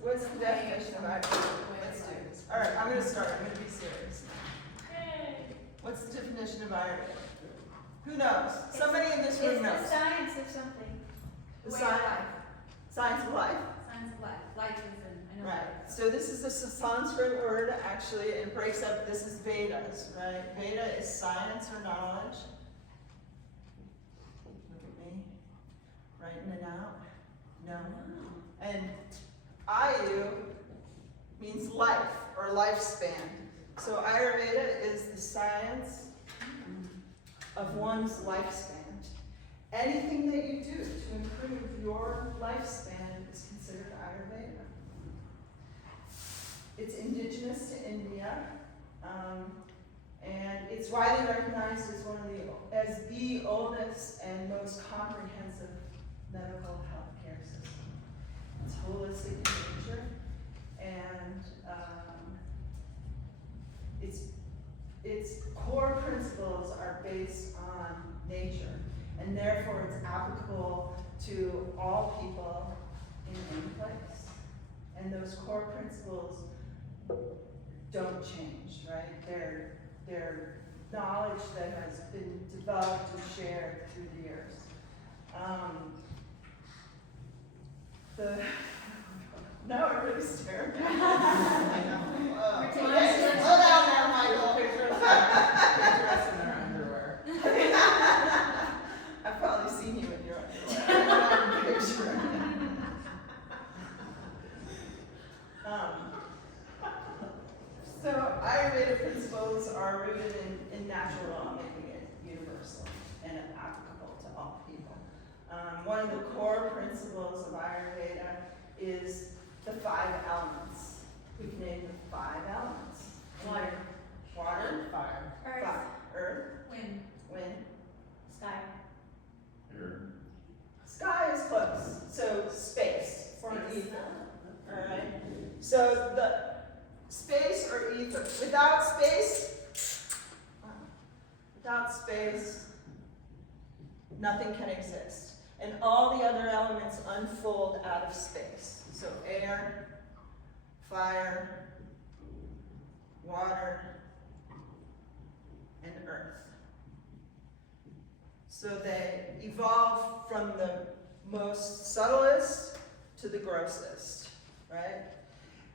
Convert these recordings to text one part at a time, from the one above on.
What's the definition of Ayurveda? Let's do this. All right, I'm going to start. I'm going to be serious. What's the definition of Ayurveda? Who knows? Somebody in this room knows. It's the science of something. The Way of life. Science of life. Science of life. Life is I know. Right. So this is a Sanskrit word, actually. It breaks up. This is Vedas, right? Veda is science or knowledge. Look at me, writing it out. No. And Ayu means life or lifespan. So Ayurveda is the science of one's lifespan. Anything that you do to improve your lifespan is considered Ayurveda. It's indigenous to India, and it's widely recognized as the oldest and most comprehensive medical healthcare system. It's holistic in nature, and its core principles are based on nature, and therefore it's applicable to all people in any place. And those core principles don't change, right? They're knowledge that has been developed and shared through the years. No, everybody's staring. I know. Slow down there, Michael. Picture us in our underwear. I've probably seen you in your underwear. Picture. So Ayurveda principles are rooted in natural law, making it universal and applicable to all people. One of the core principles of Ayurveda is the 5 elements. We can name the 5 elements. Water, Fire. earth, Wind. wind, Sky. Air. sky is close. So space for an ether. Alright? So the space or ether. Without space, nothing can exist. And all the other elements unfold out of space. So air, fire, water, and earth. So they evolve from the most subtlest to the grossest, right?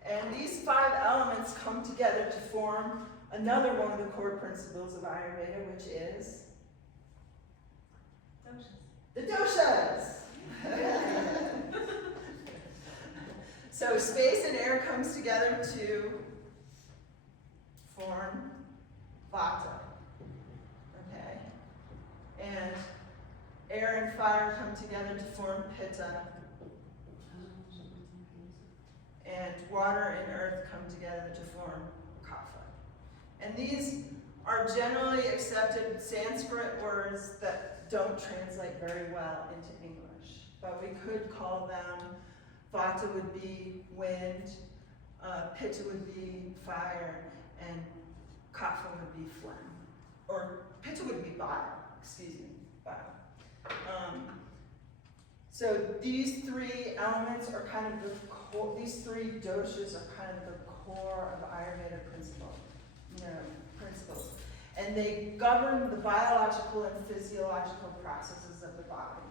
And these 5 elements come together to form another one of the core principles of Ayurveda, which is the doshas. So space and air comes together to form vata. Okay? And air and fire come together to form pitta. And water and earth come together to form kapha. And these are generally accepted Sanskrit words that don't translate very well into English. But we could call them, vata would be wind, pitta would be fire, and kapha would be phlegm. Or pitta would be bile, bile. So these 3 elements are kind of the core, these 3 doshas are kind of the core of Ayurveda principles. And they govern the biological and physiological processes of the body.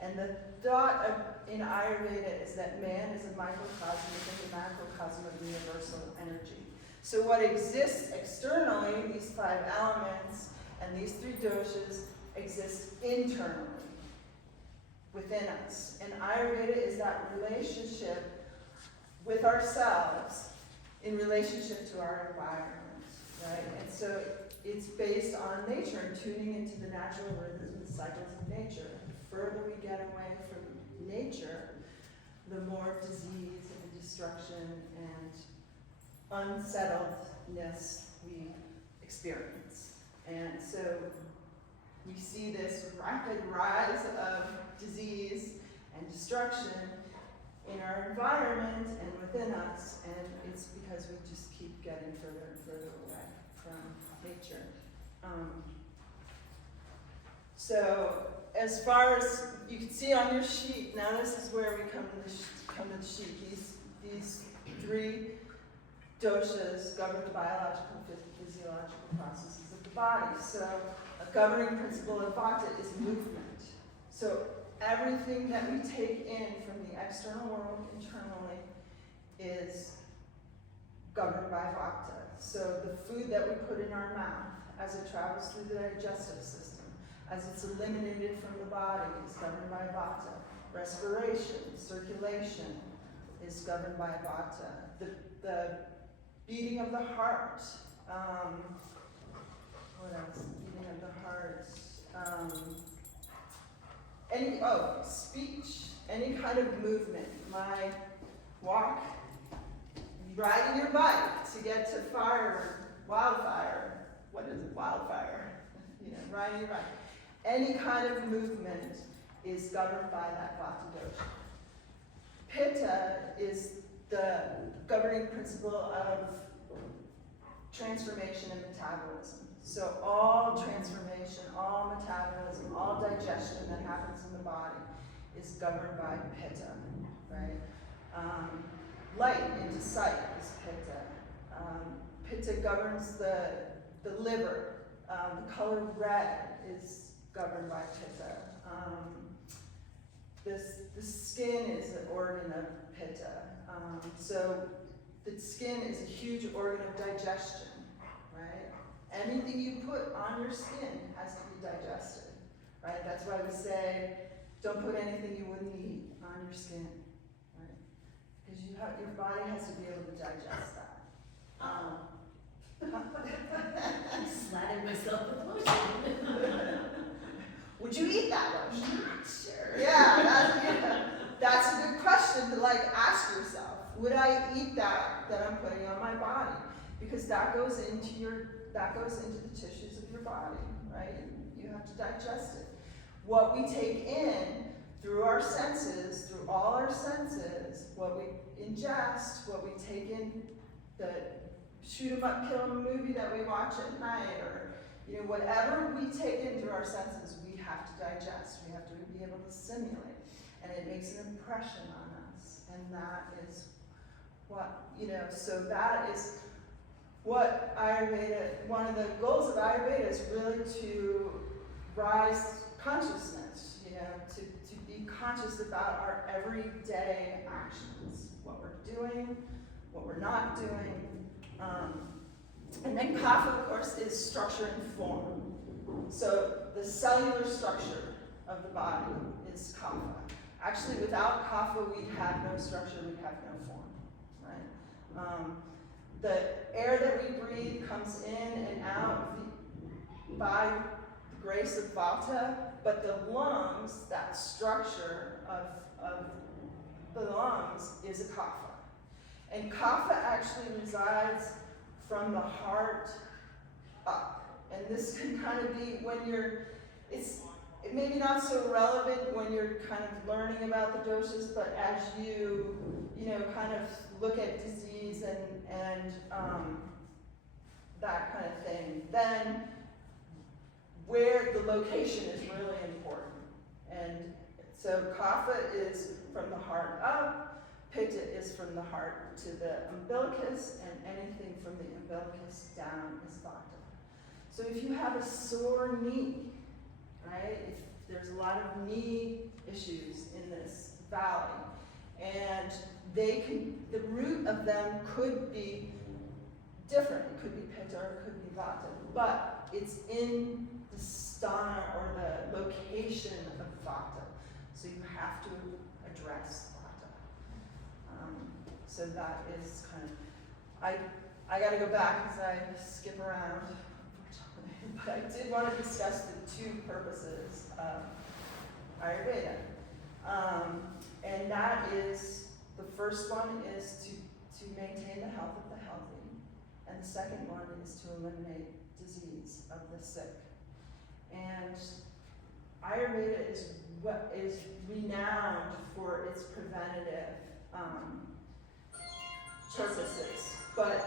And the thought in Ayurveda is that man is a microcosm within the macrocosm of universal energy. So what exists externally, these 5 elements and these 3 doshas, exist internally within us. And Ayurveda is that relationship with ourselves in relationship to our environment, right? And so it's based on nature and tuning into the natural rhythms and cycles of nature. The further we get away from nature, the more disease and destruction and unsettledness we experience. And so we see this rapid rise of disease and destruction in our environment and within us, and it's because we just keep getting further and further away from nature. So as far as you can see on your sheet, now this is where we come to the sheet. These these three doshas govern the biological and physiological processes of the body. So a governing principle of vata is movement. So everything that we take in from the external world internally is governed by vata. So the food that we put in our mouth as it travels through the digestive system, as it's eliminated from the body, is governed by vata. Respiration, circulation is governed by vata. The beating of the heart, what else? Beating of the heart. Speech, any kind of movement. My walk, riding your bike to get to wildfire. What is it? Wildfire. Riding your bike. Any kind of movement is governed by that vata dosha. Pitta is the governing principle of transformation and metabolism. So all transformation, all metabolism, all digestion that happens in the body is governed by pitta, right? Light into sight is pitta. Pitta governs the liver. The color red is governed by pitta. The skin is an organ of pitta. So the skin is a huge organ of digestion, right? Anything you put on your skin has to be digested, right? That's why we say, don't put anything you wouldn't eat on your skin, right? Because your body has to be able to digest that. I slattered myself with lotion. Would you eat that lotion? Not sure. Yeah, that's a good question to ask yourself. Would I eat that I'm putting on my body? Because that goes into the tissues of your body, right? You have to digest it. What we take in through our senses, through all our senses, what we ingest, what we take in, the shoot 'em up, kill 'em movie that we watch at night, or whatever we take in through our senses, we have to digest. We have to be able to assimilate, and it makes an impression on us, and that is what So that is what Ayurveda. One of the goals of Ayurveda is really to rise consciousness. To be conscious about our everyday actions, what we're doing, what we're not doing. And then kapha, of course, is structure and form. So the cellular structure of the body is kapha. Actually, without kapha, we'd have no structure, we'd have no form, right? The air that we breathe comes in and out by the grace of vata, but the lungs, that structure of the lungs, is a kapha. And kapha actually resides from the heart up. And this can kind of be when it may be not so relevant when you're kind of learning about the doshas, but as you kind of look at disease and that kind of thing, then where the location is really important. And so kapha is from the heart up, pitta is from the heart to the umbilicus, and anything from the umbilicus down is vata. So if you have a sore knee, right, if there's a lot of knee issues in this valley, and the root of them could be different. It could be pitta or it could be vata, but it's in the sthana or the location of vata. So you have to address vata. So that is kind of, I got to go back because I skip around, unfortunately. But I did want to discuss the two purposes of Ayurveda. And that is, the first one is to maintain the health of the healthy. And the second one is to eliminate disease of the sick. And Ayurveda is renowned for its preventative purposes, but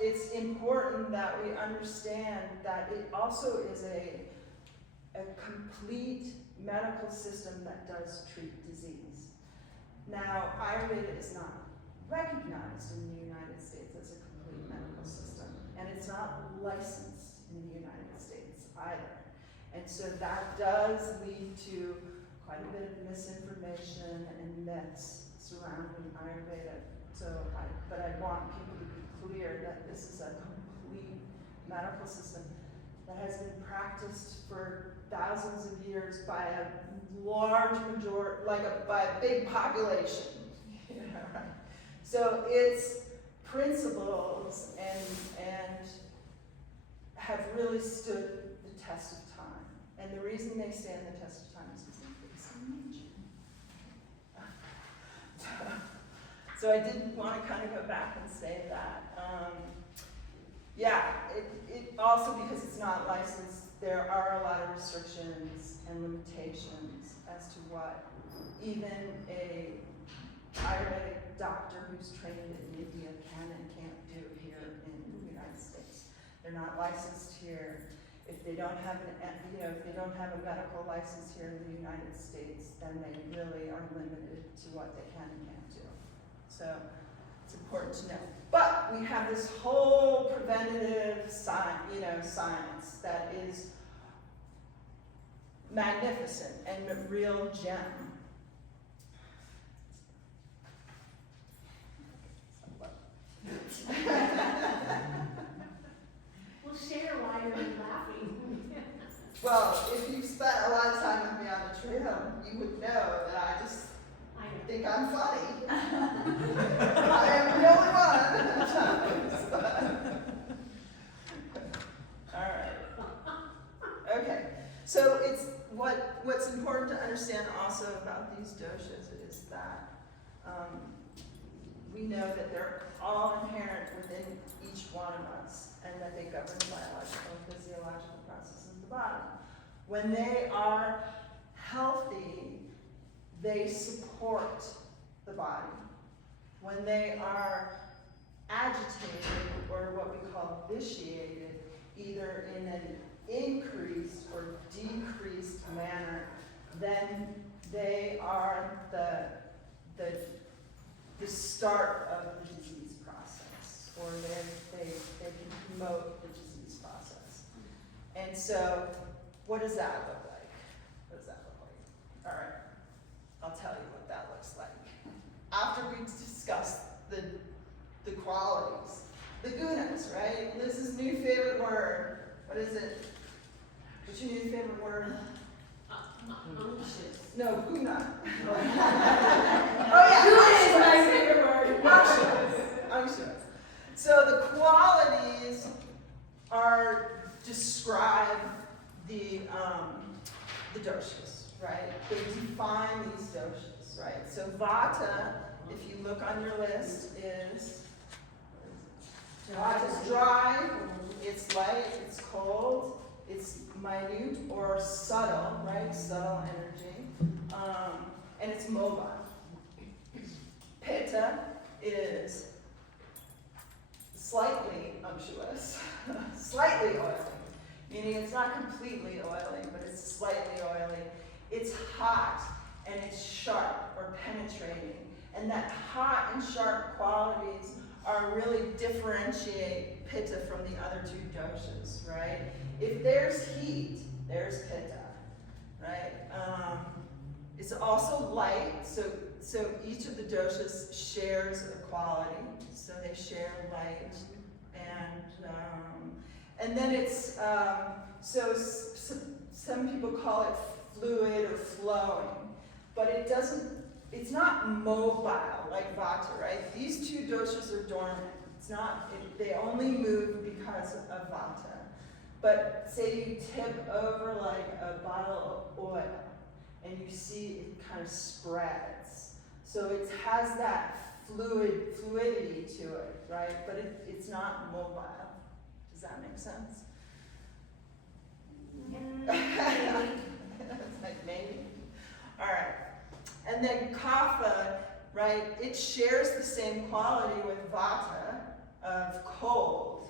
it's important that we understand that it also is a complete medical system that does treat disease. Now, Ayurveda is not recognized in the United States as a complete medical system, and it's not licensed in the United States either. And so that does lead to quite a bit of misinformation and myths surrounding Ayurveda. But I want people to be clear that this is a complete medical system that has been practiced for thousands of years by a large majority, by a big population. You know, right? So its principles and have really stood the test of time. And the reason they stand the test of time is because they're based in nature. So I did want to kind of go back and say that. It also, because it's not licensed, there are a lot of restrictions and limitations as to what even a Ayurvedic doctor who's trained in India can and can't do here in the United States. They're not licensed here. If they don't have if they don't have a medical license here in the United States, then they really are limited to what they can and can't do. So it's important to know. But we have this whole preventative science that is magnificent and a real gem. Well, share why you're laughing. Well, if you've spent a lot of time with me on the trail, you would know that I just I know. think I'm funny. I am the only one at times. All right. Okay. So it's what's important to understand also about these doshas is that we know that they're all inherent within each one of us, and that they govern the biological and physiological processes of the body. When they are healthy, they support the body. When they are agitated, or what we call vitiated, either in an increased or decreased manner, then they are the start of the disease process, or they can promote the disease process. And so, what does that look like? What does that look like? All right. I'll tell you what that looks like. After we discuss the qualities, the gunas, right? Liz's new favorite word. What is it? What's your new favorite word? Unctuous. No, guna. Oh yeah, Guna is my favorite word. Unctuous. So the qualities describe the doshas, right? They define these doshas, right? So vata, if you look on your list, is vata's dry, it's light, it's cold, it's minute or subtle, right? Subtle energy, and it's mobile. Pitta is slightly unctuous, slightly oily, meaning it's not completely oily, but it's slightly oily. It's hot and it's sharp or penetrating, and that hot and sharp qualities are really differentiate Pitta from the other two doshas, right? If there's heat, there's Pitta, right? It's also light, so each of the doshas shares a quality, so they share light, and then it's some people call it fluid or flowing, but it's not mobile like vata, right? These two doshas are dormant. They only move because of vata. But say you tip over like a bottle of oil and you see it kind of spreads. So it has that fluidity to it, right? But it's not mobile. Does that make sense? Like maybe. All right. And then kapha, right? It shares the same quality with vata of cold,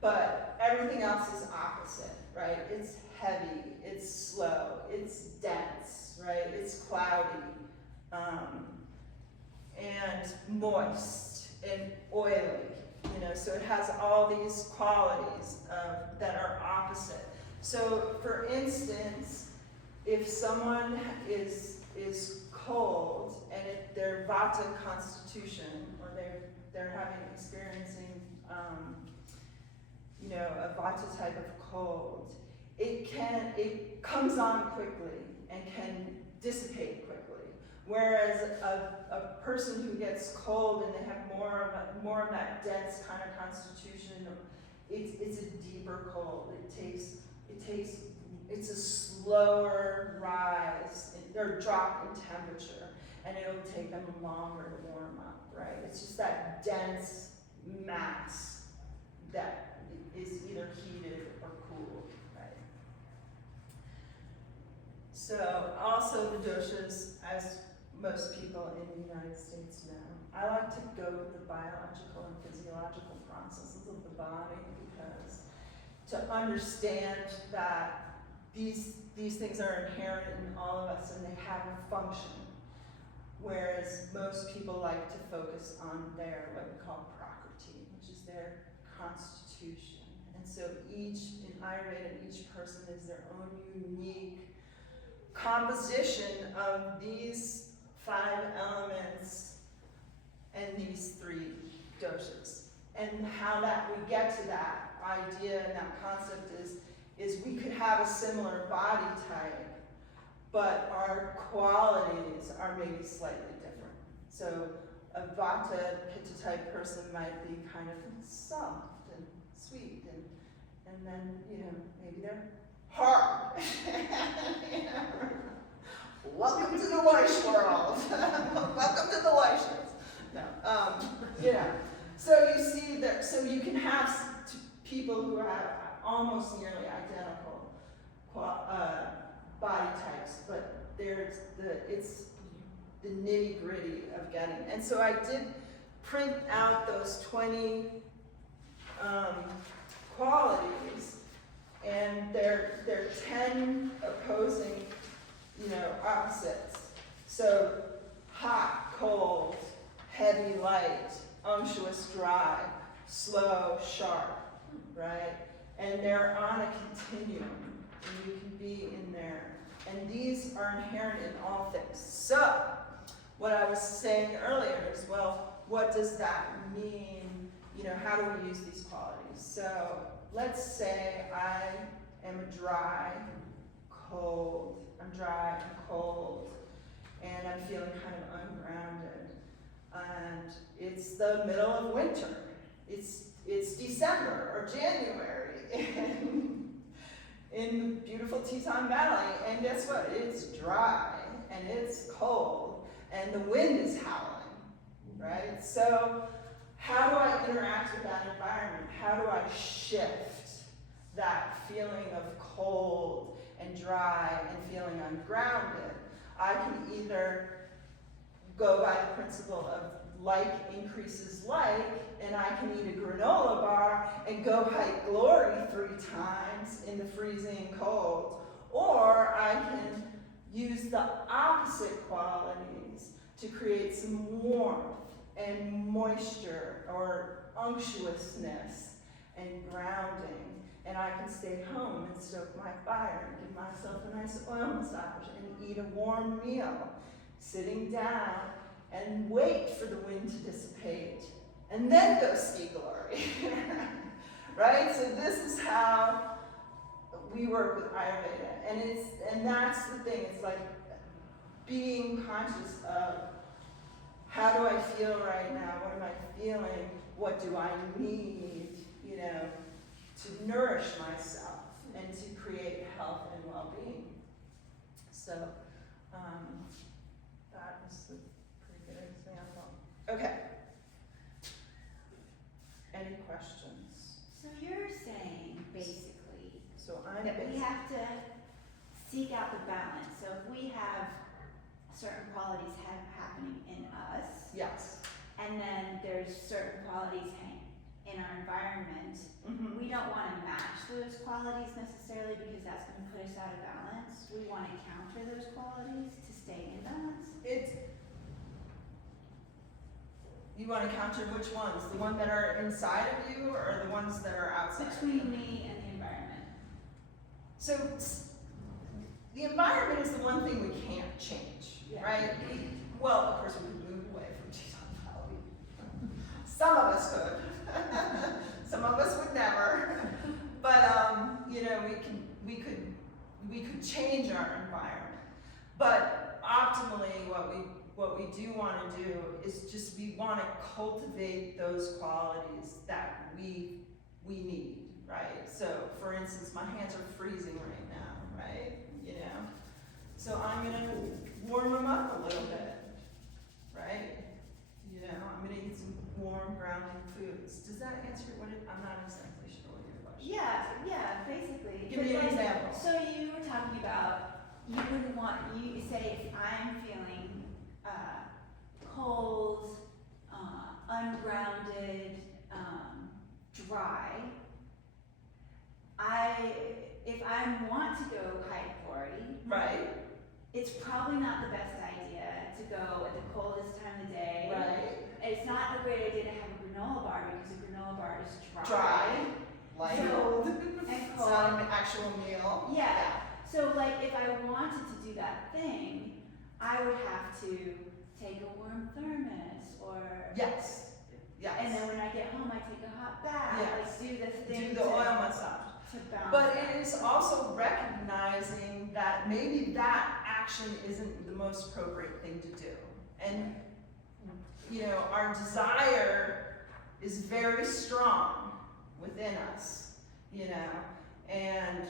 but everything else is opposite, right? It's heavy, it's slow, it's dense, right? It's cloudy, and moist, and oily, you know, so it has all these qualities that are opposite. So for instance, if someone is cold and their vata constitution, or they're experiencing you know, a vata type of cold, it comes on quickly and can dissipate quickly. Whereas a person who gets cold and they have more of that dense kind of constitution, it's a deeper cold. It's a slower rise or drop in temperature, and it'll take them longer to warm up, right? It's just that dense mass that is either heated or cooled, right? So also the doshas, as most people in the United States know, I like to go with the biological and physiological processes of the body, because to understand that these things are inherent in all of us and they have a function, whereas most people like to focus on their, what we call prakriti, which is their constitution. And so in Ayurveda, each person is their own unique composition of these 5 elements and these 3 doshas. And how that we get to that idea and that concept is we could have a similar body type, but our qualities are maybe slightly different. So a vata pitta type person might be kind of soft and sweet, and then, you know, maybe they're hard. You know? Welcome to the Leusch world. Welcome to the Leuschers. No, you know. So you see that. So you can have people who have almost nearly identical body types, but it's the nitty gritty of getting. And so I did print out those 20 qualities, and they're 10 opposing, you know, opposites. So hot, cold, heavy, light, unctuous, dry, slow, sharp, right? And they're on a continuum, and you can be in there. And these are inherent in all things. So, what I was saying earlier is, well, what does that mean? You know, how do we use these qualities? So, let's say I am dry, cold. I'm dry and cold, and I'm feeling kind of ungrounded. And it's the middle of winter. It's December or January in the beautiful Teton Valley, and guess what? It's dry and it's cold and the wind is howling, right? So how do I interact with that environment? How do I shift that feeling of cold and dry and feeling ungrounded? I can either go by the principle of like increases like, and I can eat a granola bar and go hike glory 3 times in the freezing cold, or I can use the opposite qualities to create some warmth and moisture or unctuousness and grounding, and I can stay home and stoke my fire and give myself a nice oil massage and eat a warm meal, sitting down and wait for the wind to dissipate, and then go ski glory. Right? So this is how we work with Ayurveda, and that's the thing. It's like being conscious of, how do I feel right now? What am I feeling? What do I need, you know, to nourish myself and to create health and well-being? So that is the pretty good example. Okay. Any questions? So you're saying basically So I'm that we basically, have to seek out the balance. So if we have certain qualities happening in us, yes. and then there's certain qualities in our environment, we don't want to match those qualities necessarily because that's going to put us out of balance. We want to counter those qualities to stay in balance. You want to counter which ones? The ones that are inside of you or the ones that are outside? Between me and the environment. So the environment is the one thing we can't change, Yeah. right? Well, of course, we could move away from Teton Valley. Some of us could. Some of us would never. But you know, we could change our environment. But optimally, what we do want to do is just we want to cultivate those qualities that we need, right? So, for instance, my hands are freezing right now, right? You know, so I'm gonna warm them up a little bit, right? You know, I'm gonna eat some warm, grounding foods. Does that answer what it? I'm not exactly sure what your question. Yeah, basically. Give me an But, like, example. So you were talking about, you wouldn't want, you say if I'm feeling cold, ungrounded, dry, if I want to go hike 40, Right, it's probably not the best idea to go at the coldest time of the day. right. It's not a great idea to have a granola bar because a granola bar is Dry, light, So- and and it's not an actual meal. Yeah. So like if I wanted to do that thing, I would have to take a warm thermos or Yes, yes. and then when I get home I take a hot bath. Yes. Like do the thing Do the to, oil massage. to balance. But out. it is also recognizing that maybe that action isn't the most appropriate thing to do. And, you know, our desire is very strong within us, you know, and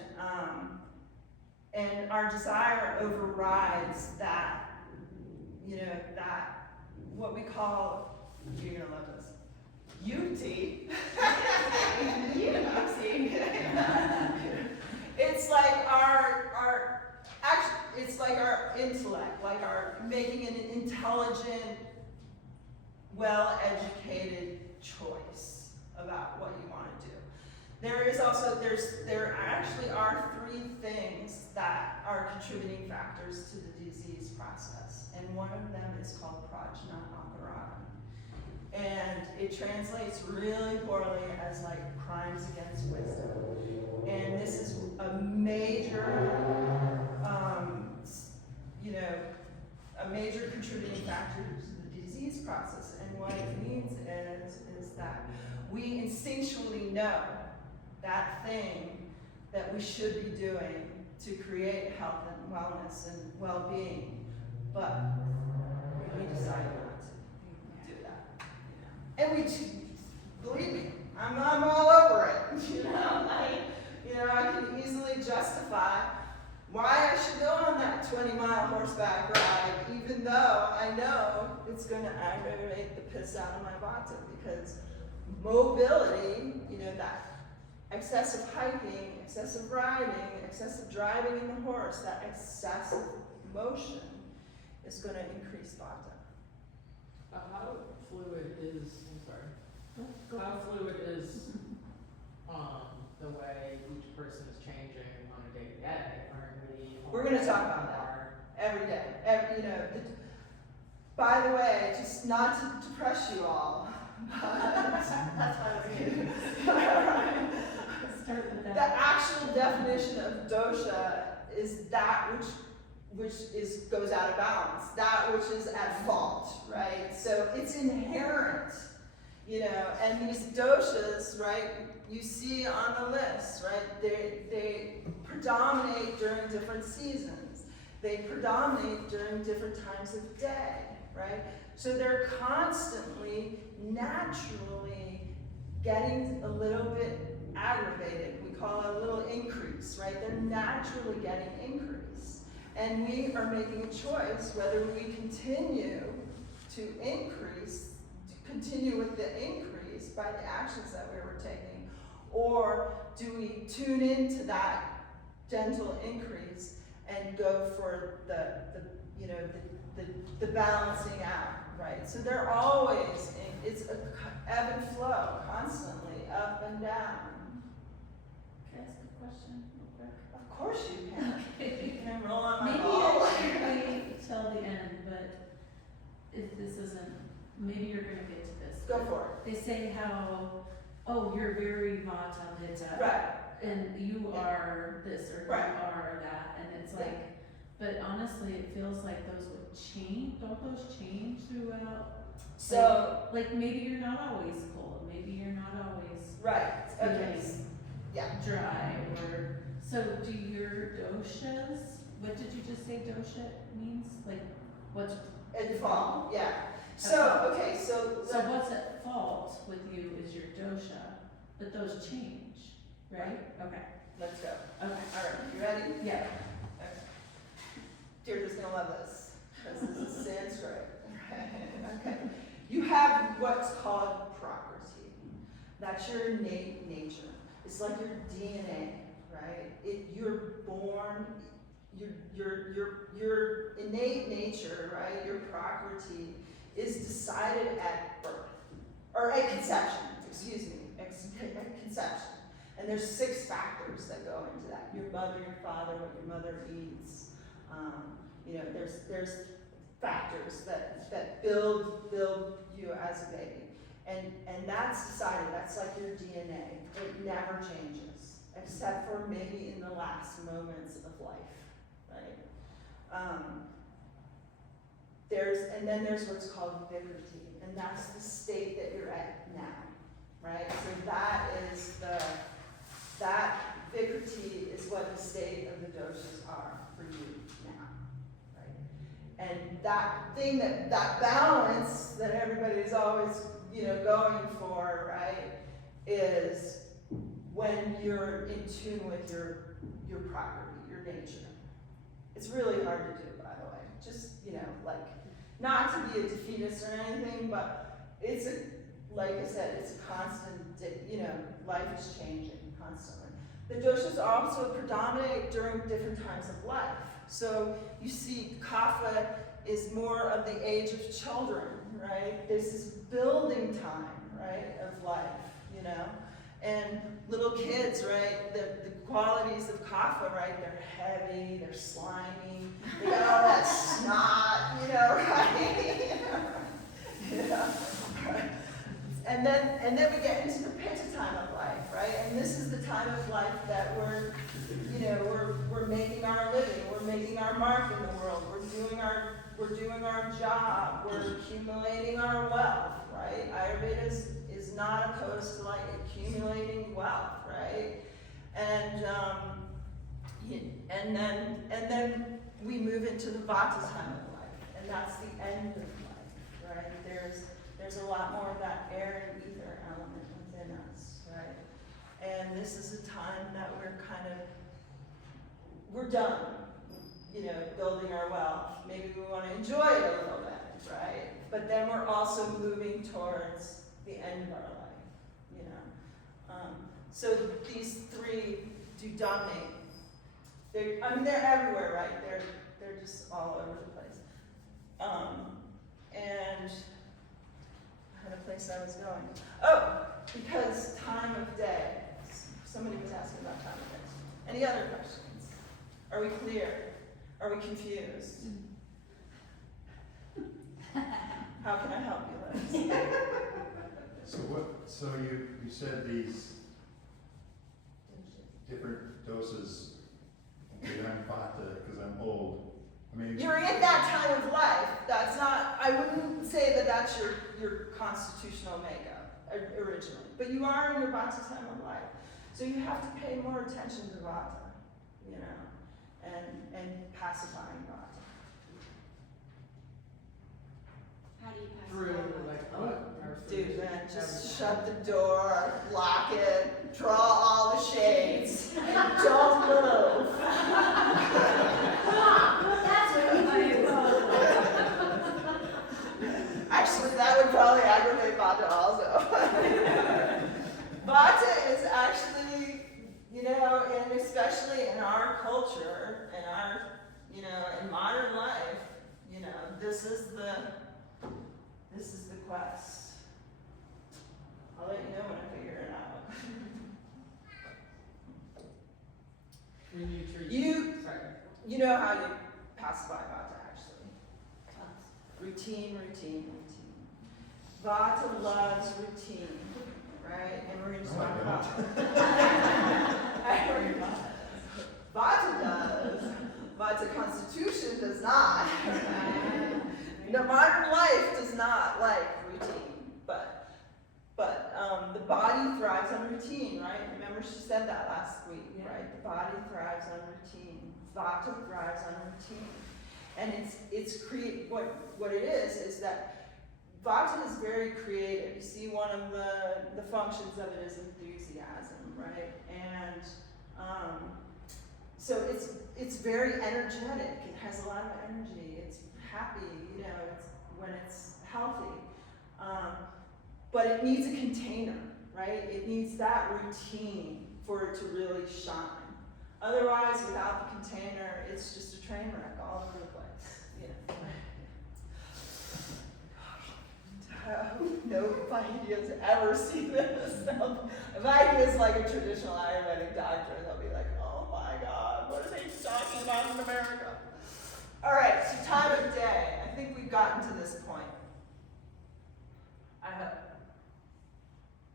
our desire overrides that, you know, that, what we call, you're gonna love this, unity. It's like it's like our intellect, like our making an intelligent, well-educated choice about what you want to do. There actually are 3 things that are contributing factors to the disease process, and one of them is called prajna aparadam. And it translates really poorly as like crimes against wisdom. And this is a major, you know, a major contributing factor to the disease process. And what it means is that we instinctually know that thing that we should be doing to create health and wellness and well-being, but we decide not to do that. And we, believe me, I'm all over it. You know, I can easily justify why I should go on that 20-mile horseback ride, even though I know it's going to aggravate the piss out of my bottom, because mobility, you know, that excessive hiking, excessive riding, excessive driving in the horse, that excessive motion is going to increase bottom. How fluid is, I'm sorry, how fluid is the way each person is changing on a day-to-day? We're going to talk about that every day. You know, by the way, just not to depress you all, but that's why we're here. Start with The that. actual definition of dosha is that which goes out of balance, that which is at fault, right? So it's inherent, you know, and these doshas, right, you see on the list, right, they predominate during different seasons. They predominate during different times of day, right? So they're constantly, naturally getting a little bit aggravated. We call it a little increase, right? They're naturally getting increase. And we are making a choice whether we continue to increase, to continue with the increase by the actions that we were taking, or do we tune into that gentle increase and go for the balancing out, right? So they're always, it's a ebb and flow, constantly, up and down. Can I ask a question real quick? Of course you can. You can roll on my Maybe ball. I should wait till the end, but if this isn't, maybe you're gonna get to Go for They say how, oh, you're very Vata it. Pitta. Right. And you are this or you Right. are that, and it's Yeah. like, but honestly, it feels like those would change, don't those change throughout? So, Like maybe you're not always cold, maybe you're not always right, okay, feeling yeah. dry, or, so do your doshas, what did you just say dosha means? Like, what's, In fall, yeah. So, okay, so. so what's at fault with you is your dosha, but those change, right? Okay, Let's go. okay, All right, you ready? yeah. Okay. Deirdre's gonna love this, because this is Sanskrit. Okay. You have what's called prakriti. That's your innate nature. It's like your DNA, right? You're born, your innate nature, right? Your prakriti is decided at birth, or at conception, excuse me, at conception. And there's 6 factors that go into that. Your mother, your father, what your mother eats. There's factors that build you as a baby. And that's decided, that's like your DNA. It never changes, except for maybe in the last moments of life, right? There's what's called vikriti, and that's the state that you're at now, right? So that vikriti is what the state of the doshas are for you now, right? And that thing, that balance that everybody's always, going for, right, is when you're in tune with your prakriti, your nature. It's really hard to do, by the way. Just, not to be a defeatist or anything, but like I said, it's a constant, life is changing constantly. The doshas also predominate during different times of life. So you see kapha is more of the age of children, right? This is building time, right, of life, And little kids, right, the qualities of kapha, right, they're heavy, they're slimy, they got all that snot, right? Right. And then we get into the pitta time of life, right? And this is the time of life that we're making our living, we're making our mark in the world, we're doing our job, we're accumulating our wealth, right? Ayurveda is not opposed to accumulating wealth, right? And then we move into the vata time of life, and that's the end of life, right? There's a lot more of that air and ether element within us, right? And this is a time that we're done, building our wealth. Maybe we want to enjoy it a little bit, right? But then we're also moving towards the end of our life, So these 3 do dominate. They're everywhere, right? They're just all over the place. And I had a place I was going. Oh, because time of day. Somebody was asking about time of day. Any other questions? Are we clear? Are we confused? How can I help you, Liz? So you said these different doses. Okay, I'm Vata because I'm old. I mean, You're in that time of life. That's not, I wouldn't say that that's your constitutional makeup originally. But you are in your Vata time of life. So you have to pay more attention to Vata, and pacifying Vata. How do you pass Through, that? what our Do food that, just have- shut the door, lock it, draw all the shades, and don't move. That's really funny. Actually, that would probably aggravate Vata also. Vata is actually, and especially in our culture, in our, in modern life, this is the quest. I'll let you know when I figure it out. When you treat. Sorry. You know how you pacify Vata actually. Routine. Vata loves routine, right? And we're going to No, talk I about. Vata does. Vata constitution does not. The modern life does not like routine, but the body thrives on routine, right? Remember she said that last week, right? The body thrives on routine. Vata thrives on routine, and what it is that Vata is very creative. You see, one of the functions of it is enthusiasm, right? And so it's very energetic. It has a lot of energy. It's happy, it's when it's healthy. But it needs a container, right? It needs that routine for it to really shine. Otherwise, without the container, it's just a train wreck all over the place. I hope nobody has ever seen this. If I was like a traditional Ayurvedic doctor, they'll be like, oh my God, what are they talking about in America? All right, so time of day. I think we've gotten to this point. I hope.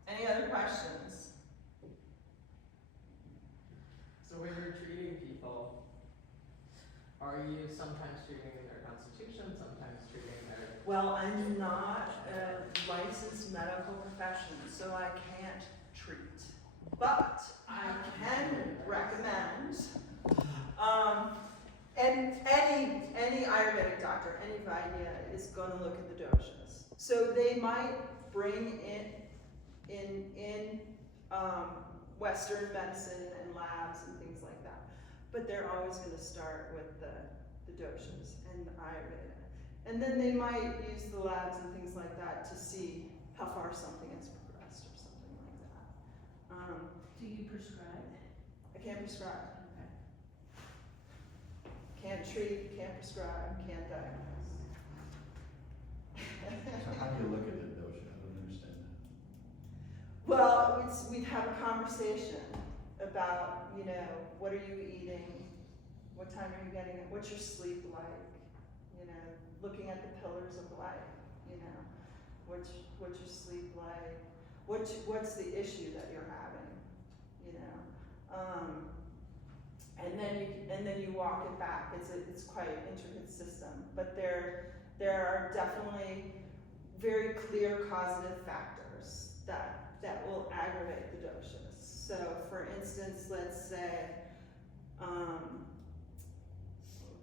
Any other questions? So when you're treating people, are you sometimes treating their constitution, sometimes treating their... Well, I'm not a licensed medical professional, so I can't treat. But I can recommend, and any Ayurvedic doctor, any Vaidya is going to look at the doshas. So they might bring in Western medicine and labs and things like that, but they're always going to start with the doshas and the Ayurveda. And then they might use the labs and things like that to see how far something has progressed or something like that. Do you prescribe? I can't prescribe. Okay. Can't treat, can't prescribe, can't diagnose. So how do you look at the dosha? I don't understand that. Well, we'd have a conversation about, what are you eating? What time are you getting it? What's your sleep like? Looking at the pillars of life, what's your sleep like? What's the issue that you're having? And then you walk it back. It's quite an intricate system, but there are definitely very clear causative factors that will aggravate the doshas. So, for instance, let's say,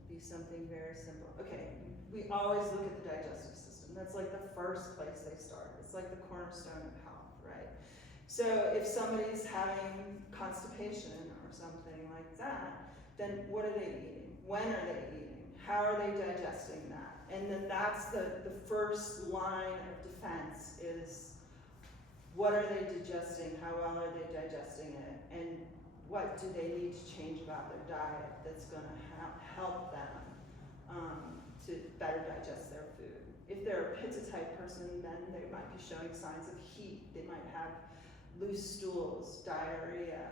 be something very simple. Okay, we always look at the digestive system. That's like the first place they start. It's like the cornerstone of health, right? So if somebody's having constipation or something like that, then what are they eating? When are they eating? How are they digesting that? And then that's the first line of defense is, what are they digesting? How well are they digesting it? And what do they need to change about their diet that's going to help them to better digest their food? If they're a pitta type person, then they might be showing signs of heat. They might have loose stools, diarrhea.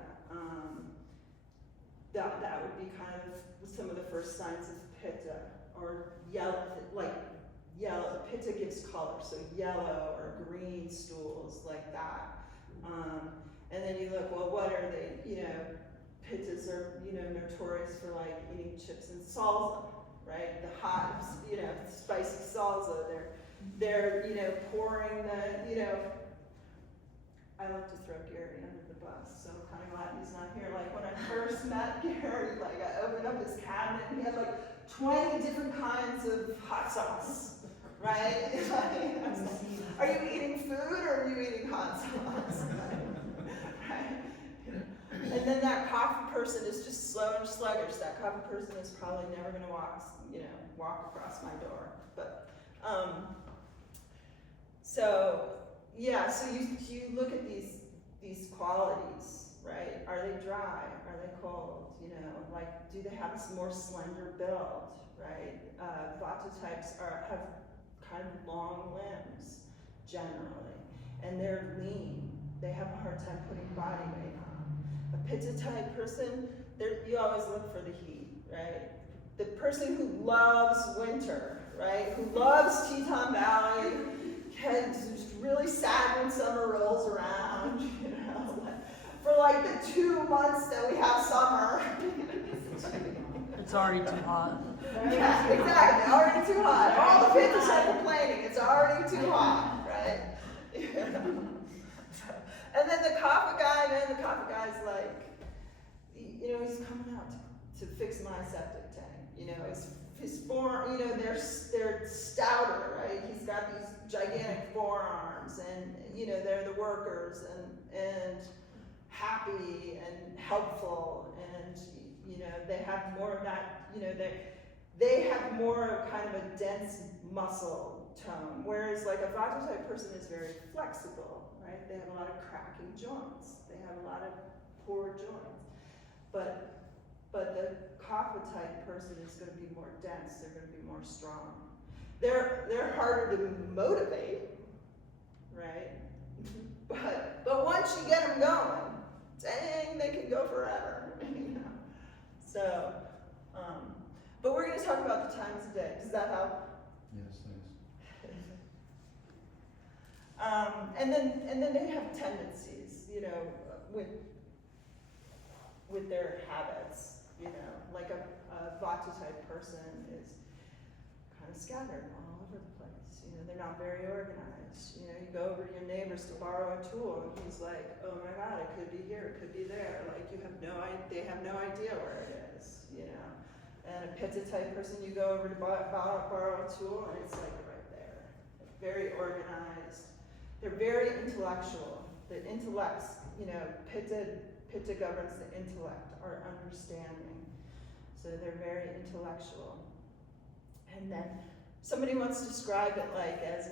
That would be kind of some of the first signs of pitta. Or yellow. Pitta gives color, so yellow or green stools like that. And then you look, well, what are they? Pittas are notorious for like eating chips and salsa, right? The hot, spicy salsa. They're pouring the. I love to throw Gary under the bus, so I'm kind of glad he's not here. Like when I first met Gary, like I opened up his cabinet and he had like 20 different kinds of hot sauce, right? Are you eating food or are you eating hot sauce? Right? And then that coffee person is just slow and sluggish. That coffee person is probably never going to walk across my door. But so you look at these qualities, right? Are they dry? Are they cold? Do they have a more slender build, right? Vata types have kind of long limbs generally, and they're lean. They have a hard time putting body weight on. A pitta type person, you always look for the heat, right? The person who loves winter, right? Who loves Teton Valley, really sad when summer rolls around, you know, for like the 2 months that we have summer. It's already too hot. Yeah, exactly, already too hot. All the kids are complaining, it's already too hot, right? And then the kapha guy's like, you know, he's coming out to fix my septic tank. You know, his form, you know, they're stouter, right? He's got these gigantic forearms, and you know, they're the workers, and happy and helpful, and you know, they have more of that. You know, they have more of kind of a dense muscle tone, whereas like a Vata type person is very flexible, right? They have a lot of cracking joints. They have a lot of poor joints, but the kapha type person is going to be more dense. They're going to be more strong. They're harder to motivate, right? But once you get them going, dang, they can go forever. You know? So, but we're going to talk about the times of day. Does that help? Yes, thanks. And then they have tendencies, you know, with their habits. You know, like a Vata type person is kind of scattered all over the place. You know, they're not very organized. You know, you go over to your neighbors to borrow a tool, and he's like, "Oh my God, it could be here, it could be there." Like they have no idea where it is. You know, and a Pitta type person, you go over to borrow a tool, and it's like right there. Very organized. They're very intellectual. The intellects, you know, Pitta governs the intellect, our understanding. So they're very intellectual. And then somebody once described it like as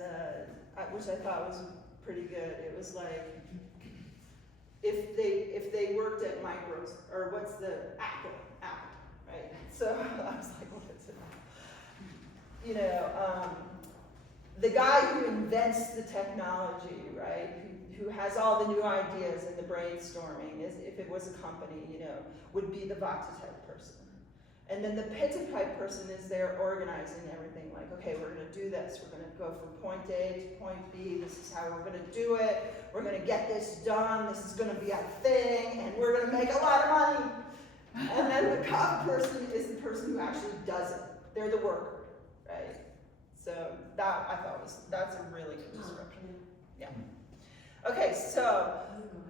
which I thought was pretty good. It was like if they worked at Micros, or what's the Apple, right? So I was like, what is it? You know, the guy who invents the technology, right? Who has all the new ideas and the brainstorming, if it was a company, you know, would be the Vata type person. And then the Pitta type person is there organizing everything, like, okay, we're going to do this. We're going to go from point A to point B. This is how we're going to do it. We're going to get this done. This is going to be a thing, and we're going to make a lot of money. And then the Kapha person is the person who actually does it. They're the worker, right? So that I thought that's a really good description. Yeah. Okay, so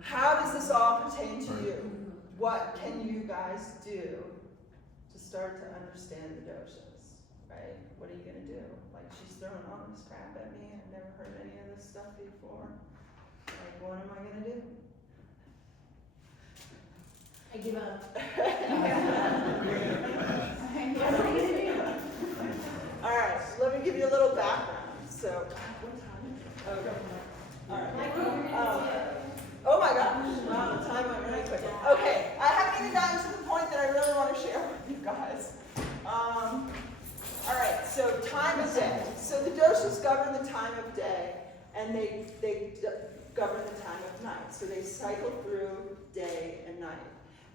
how does this all pertain to you? What can you guys do to start to understand the doshas, right? What are you going to do? Like, she's throwing all this crap at me. I've never heard any of this stuff before. Like, what am I going to do? I give up. All right, so let me give you a little background. So, what time? Okay. All right. Oh my gosh, wow, the time went really quickly. Okay, I haven't even gotten to the point that I really want to share with you guys. All right, so time of day. So the doshas govern the time of day, and they govern the time of night. So they cycle through day and night.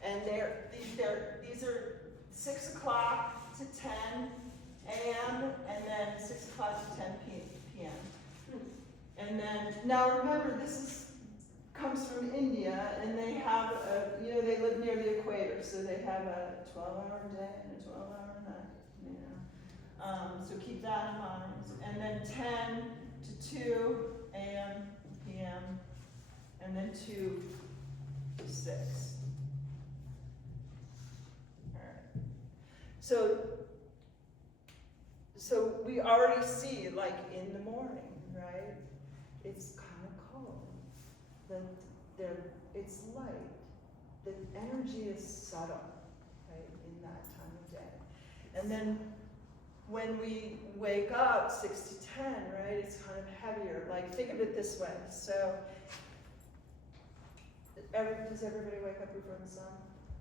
And these are 6 o'clock to 10 a.m. and then 6 o'clock to 10 p.m. And then, now remember, comes from India, and they have, they live near the equator, so they have a 12-hour day and a 12-hour night, you know. So keep that in mind. And then 10 to 2 a.m., p.m., and then 2 to 6. All right. So we already see, like, in the morning, right? It's kind of cold. It's light. The energy is subtle, right, in that time of day. And then when we wake up 6 to 10, right, it's kind of heavier. Like, think of it this way. So, does everybody wake up before the sun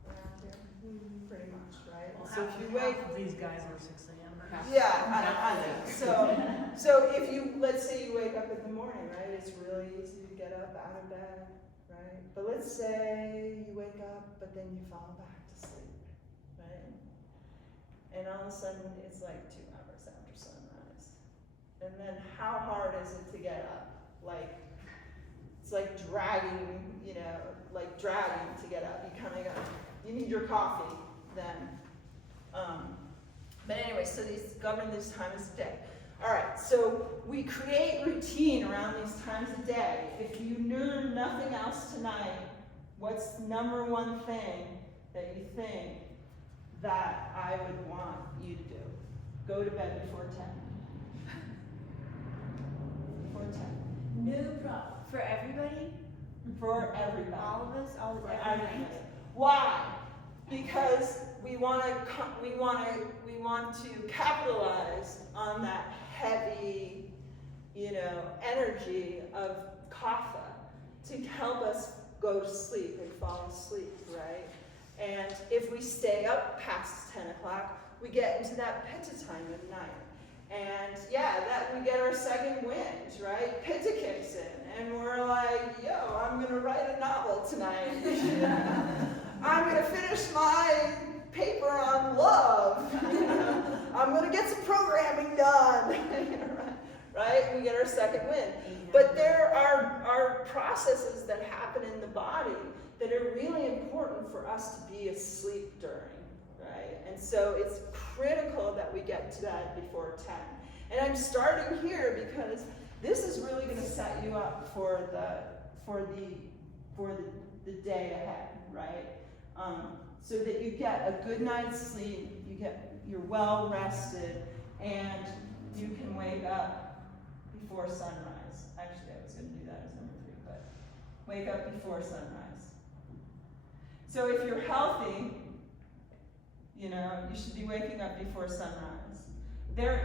around here? Pretty much, right? Well, So if you wake, these guys are 6 a.m. yeah, I know. So if you, let's say you wake up in the morning, right? It's really easy to get up out of bed, right? But let's say you wake up, but then you fall back to sleep, right? And all of a sudden, it's like 2 hours after sunrise. And then how hard is it to get up? Like, it's like dragging, you know, like dragging to get up. You kind of got, you need your coffee then. But anyway, so these govern these times of day. All right, so we create routine around these times of day. If you learn nothing else tonight, what's the number one thing that you think that I would want you to do? Go to bed before 10. Before 10. No problem. For everybody? For everybody. All of us? All of For every everybody. night? Why? Because we want to capitalize on that heavy, you know, energy of kapha to help us go to sleep and fall asleep, right? And if we stay up past 10 o'clock, we get into that pitta time at night. And yeah, that we get our second wind, right? Pitta kicks in, and we're like, yo, I'm gonna write a novel tonight. I'm gonna finish my paper on love. I'm gonna get some programming done. Right? We get our second wind. But there are processes that happen in the body that are really important for us to be asleep during, right? And so it's critical that we get to that before 10. And I'm starting here because this is really going to set you up for the day ahead, right? So that you get a good night's sleep, you're well rested, and you can wake up before sunrise. Actually, I was going to do that as number 3, but wake up before sunrise. So if you're healthy, you know, you should be waking up before sunrise. There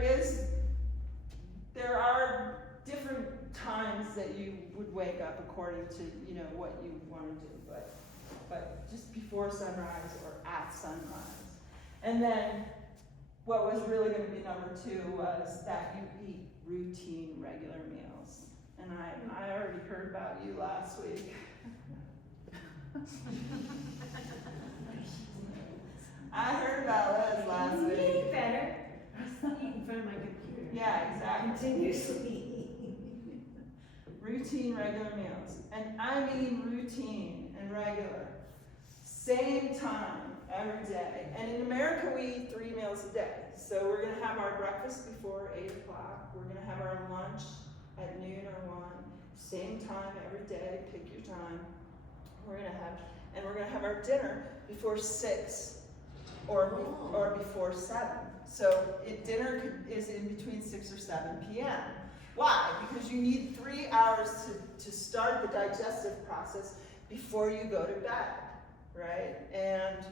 are different times that you would wake up according to, you know, what you want to do, but just before sunrise or at sunrise. And then what was really going to be number 2 was that you eat routine, regular meals. And I already heard about you last week. I heard about Liz last week. Better. Eat in front of my computer. Yeah, exactly. Continuously. Routine, regular meals. And I mean routine and regular. Same time every day. And in America, we eat 3 meals a day. So we're going to have our breakfast before 8 o'clock. We're going to have our lunch at noon or 1. Same time every day. Pick your time. We're going to have our dinner before 6 or before 7. So dinner is in between 6 or 7 p.m. Why? Because you need 3 hours to start the digestive process before you go to bed, right? And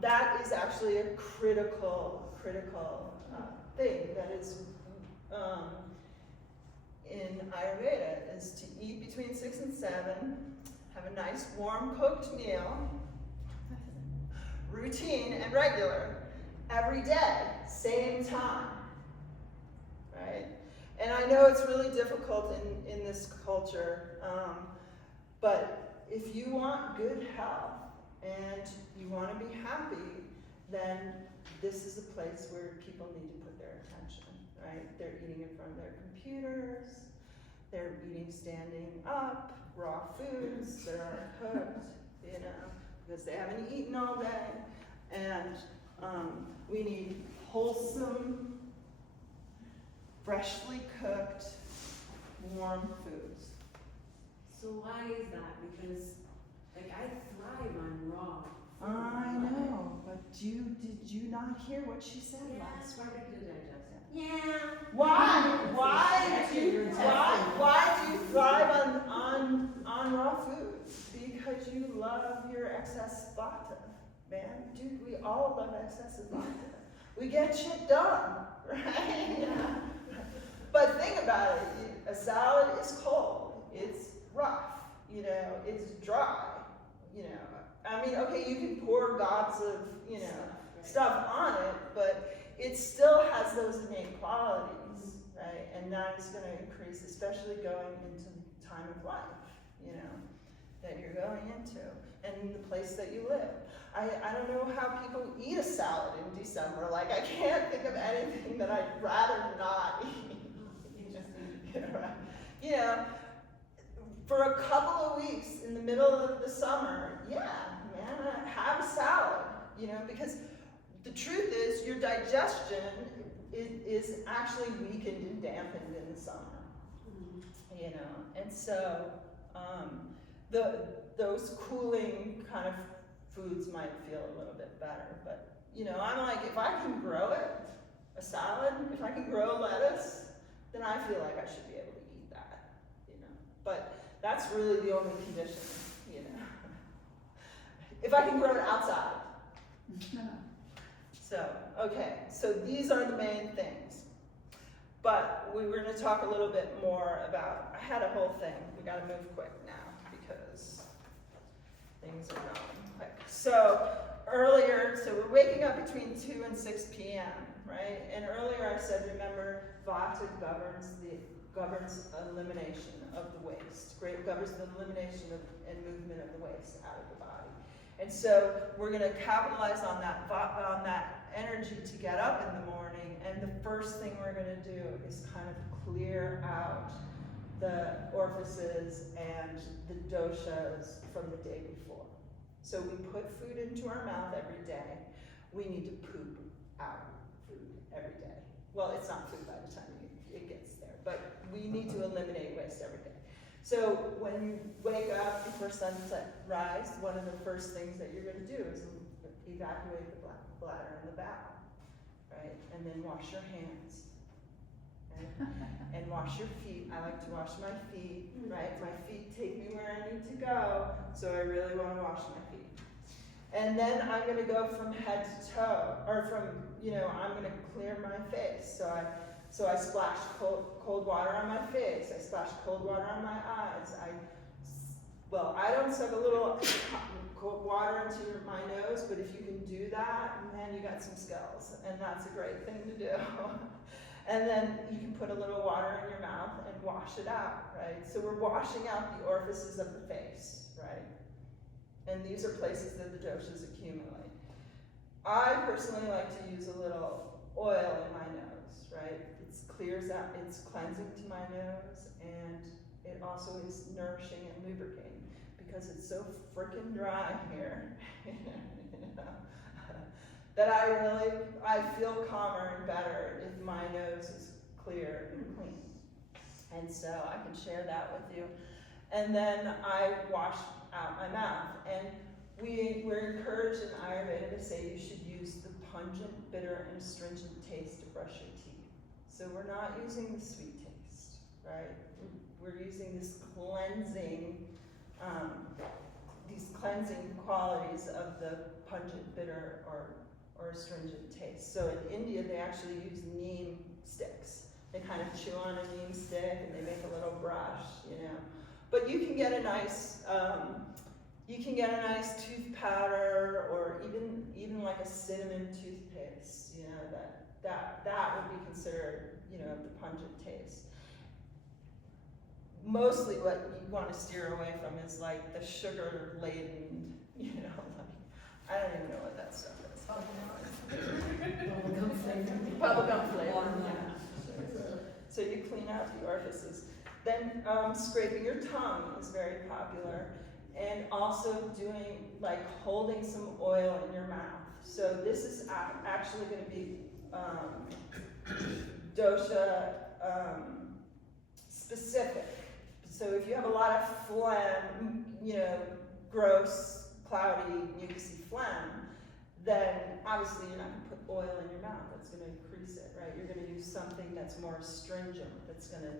that is actually a critical thing that is in Ayurveda, is to eat between 6 and 7, have a nice warm cooked meal, routine and regular, every day, same time, right? And I know it's really difficult in this culture, but if you want good health and you want to be happy, then this is a place where people need to put their attention, right? They're eating in front of their computers, they're eating standing up, raw foods that aren't cooked, you know, because they haven't eaten all day. And we need wholesome, freshly cooked, warm foods. So why is that? Because, like, I thrive on raw. I know, but did you not hear what she said Yeah, last it's week? hard to digest. Yeah. Why do you thrive on raw foods? Because you love your excess vata, man. Dude, we all love excessive vata. We get shit done, right? Yeah. But think about it, a salad is cold, it's rough, you know, it's dry, you know. I mean, okay, you can pour gobs of, you know, stuff on it, but it still has those innate qualities, right? And that is going to increase, especially going into time of life, you know, that you're going into, and the place that you live. I don't know how people eat a salad in December. Like, I can't think of anything that I'd rather not eat. You know, right? You know, for a couple of weeks in the middle of the summer, yeah, man, have a salad, you know, because the truth is your digestion is actually weakened and dampened in the summer, you know, and so those cooling kind of foods might feel a little bit better, but you know, I'm like, if I can grow it, a salad, if I can grow lettuce, then I feel like I should be able to eat that, you know, but that's really the only condition, you know. If I can grow it outside. So, okay, so these are the main things. But we were going to talk a little bit more about, I had a whole thing, we got to move quick now because things are going quick. So earlier, so we're waking up between 2 and 6 p.m., right? And earlier I said, remember, Vata governs elimination of the waste. Great governs the elimination and movement of the waste out of the body. And so we're going to capitalize on that energy to get up in the morning, and the first thing we're going to do is kind of clear out the orifices and the doshas from the day before. So we put food into our mouth every day. We need to poop out food every day. Well, it's not food by the time it gets there, but we need to eliminate waste every day. So when you wake up before sunset rise, one of the first things that you're going to do is evacuate the bladder and the bowel, right? And then wash your hands. And wash your feet. I like to wash my feet, right? My feet take me where I need to go, so I really want to wash my feet. And then I'm going to go from head to toe, or from, you know, I'm going to clear my face. So I splash cold water on my face. I splash cold water on my eyes. I don't suck a little cold water into my nose, but if you can do that, man, you got some skills, and that's a great thing to do. And then you can put a little water in your mouth and wash it out, right? So we're washing out the orifices of the face, right? And these are places that the doshas accumulate. I personally like to use a little oil in my nose, right? It clears out, it's cleansing to my nose, and it also is nourishing and lubricating because it's so freaking dry here. You know? That I feel calmer and better if my nose is clear and clean. And so I can share that with you. And then I wash out my mouth. And we're encouraged in Ayurveda to say you should use the pungent, bitter, and astringent taste to brush your teeth. So we're not using the sweet taste, right? We're using this cleansing, these cleansing qualities of the pungent, bitter, or astringent taste. So in India, they actually use neem sticks. They kind of chew on a neem stick and they make a little brush, you know. But you can get a nice, tooth powder, or even like a cinnamon toothpaste, you know, that would be considered, you know, the pungent taste. Mostly what you want to steer away from is like the sugar-laden, you know, like, I don't even know what that stuff is. Bubblegum flavor. Yeah. So you clean out the orifices. Then scraping your tongue is very popular, and also doing, like, holding some oil in your mouth. So this is actually going to be dosha specific. So if you have a lot of phlegm, you know, gross, cloudy, mucousy phlegm, then obviously you're not going to put oil in your mouth. That's going to increase it, right? You're going to use something that's more astringent, that's going to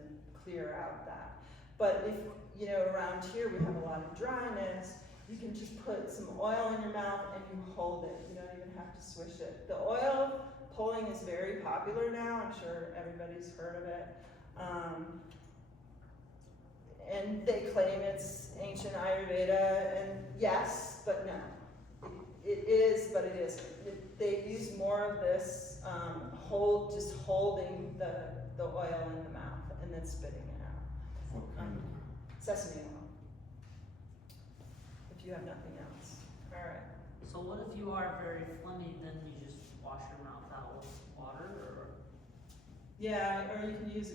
clear out that. But if, you know, around here we have a lot of dryness, you can just put some oil in your mouth and you hold it. You don't even have to swish it. The oil pulling is very popular now. I'm sure everybody's heard of it. And they claim it's ancient Ayurveda, and yes, but no. It is, but it isn't. They use more of this just holding the oil in the mouth and then spitting it out. What kind of? Sesame oil. If you have nothing else. All right. So what if you are very phlegmy, then you just wash your mouth out with water, or? Yeah, or you can use a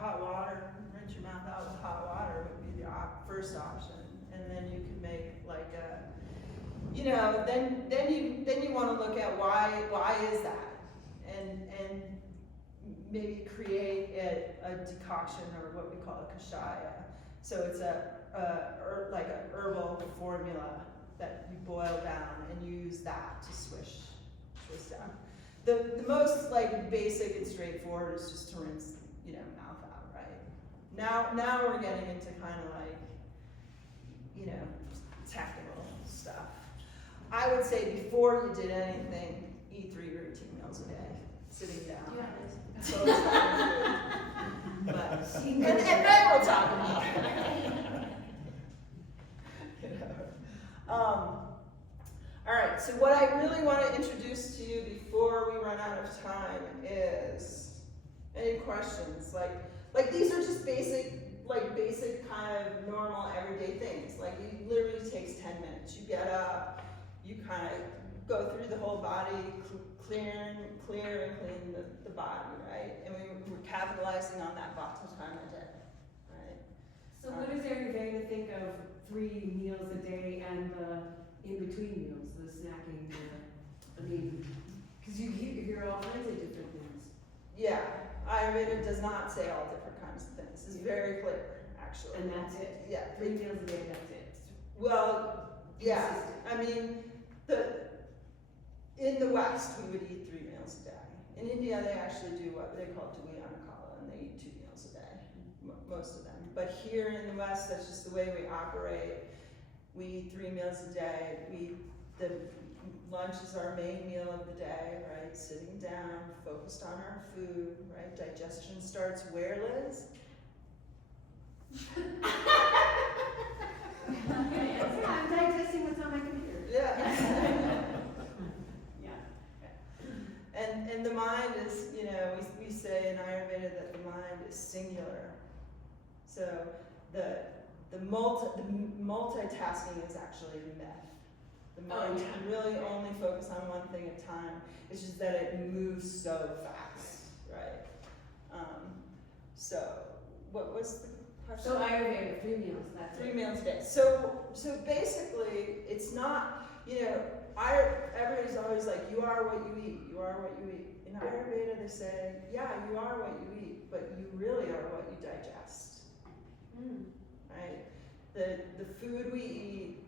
hot water, right rinse your mouth out with hot water would be the first option. And then you could make like a, you know, then you want to look at why is that, and maybe create a decoction or what we call a kashaya. So it's like an herbal formula that you boil down and use that to swish down. The most like basic and straightforward is just to rinse, you know, mouth out, right? Now we're getting into kind of like, you know, technical stuff. I would say before you did anything, eat 3 routine meals a day, sitting down. Yeah. So it's kind of food. But, and then we'll talk about it. You know. All right, so what I really want to introduce to you before we run out of time is any questions. Like these are just basic kind of normal everyday things. Like it literally takes 10 minutes. You get up, you kind of go through the whole body, clear and clean the body, right? And we're capitalizing on that vata time a day, right? So what does Ayurveda think of 3 meals a day and in-between meals, the snacking, I mean, because you hear all kinds of different things. Yeah, Ayurveda does not say all different kinds of things. It's very clear, actually. And that's it? Yeah. 3 meals a day, that's it? Well, yeah. Consistent. I mean, in the West, we would eat 3 meals a day. In India, they actually do what they call Dvyanakala, and they eat 2 meals a day, most of them. But here in the West, that's just the way we operate. We eat 3 meals a day. The lunch is our main meal of the day, right? Sitting down, focused on our food, right? Digestion starts where, Liz? Yeah, I'm digesting what's on my computer. Yeah. Yeah. And the mind is, you know, we say in Ayurveda that the mind is singular. So the multitasking is actually a myth. The mind can really only focus on one thing at a time. It's just that it moves so fast, right? So what was the question? So Ayurveda, 3 meals, that's 3 it. meals a day. So basically, it's not, you know, everybody's always like, you are what you eat, you are what you eat. In Ayurveda, they say, yeah, you are what you eat, but you really are what you digest, right? The food we eat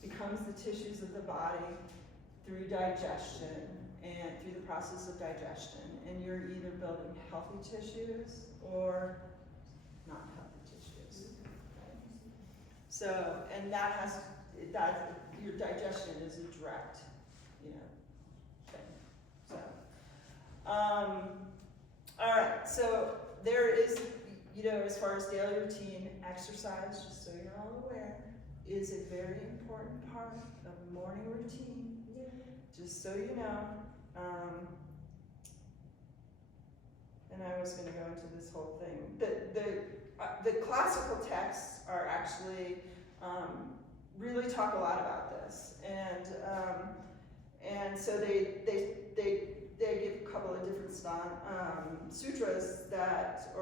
becomes the tissues of the body through digestion and through the process of digestion. And you're either building healthy tissues or not healthy tissues. Right? So, and your digestion is a direct, you know, thing. So, all right. So there is, you know, as far as daily routine, exercise, just so you're all aware, is a very important part of morning routine. Just so you know. And I was going to go into this whole thing. The classical texts are actually really talk a lot about this, and so they give a couple of different sutras that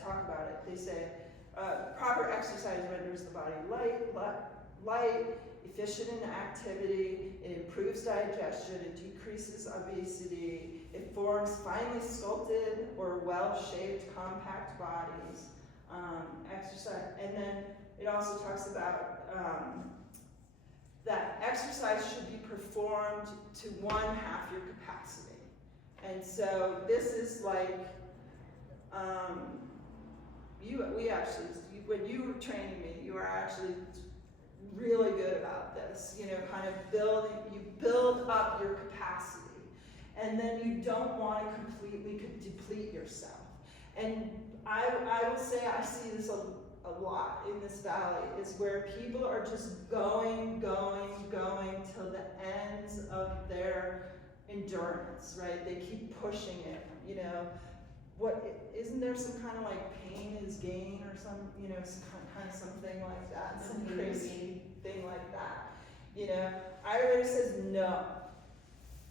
talk about it. They say proper exercise renders the body light, efficient in activity, it improves digestion, it decreases obesity, it forms finely sculpted or well-shaped compact bodies. Exercise, and then it also talks about that exercise should be performed to 1/2 your capacity. And so this is like, when you were training me, you were actually really good about this, you know, kind of you build up your capacity, and then you don't want to completely deplete yourself. And I would say I see this a lot in this valley, is where people are just going till the ends of their endurance, right? They keep pushing it, you know. Isn't there some kind of like pain is gain or some, you know, some kind of something like that, some crazy thing like that, you know? Ayurveda says no.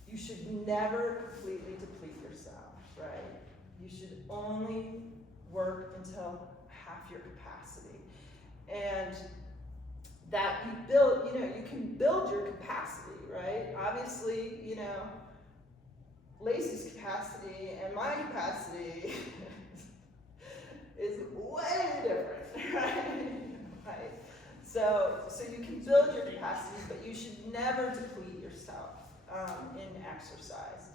You should never completely deplete yourself, right? You should only work until half your capacity. And that you build, you can build your capacity, right? Obviously, Lacey's capacity and my capacity is way different, right? So you can build your capacity, but you should never deplete yourself in exercise.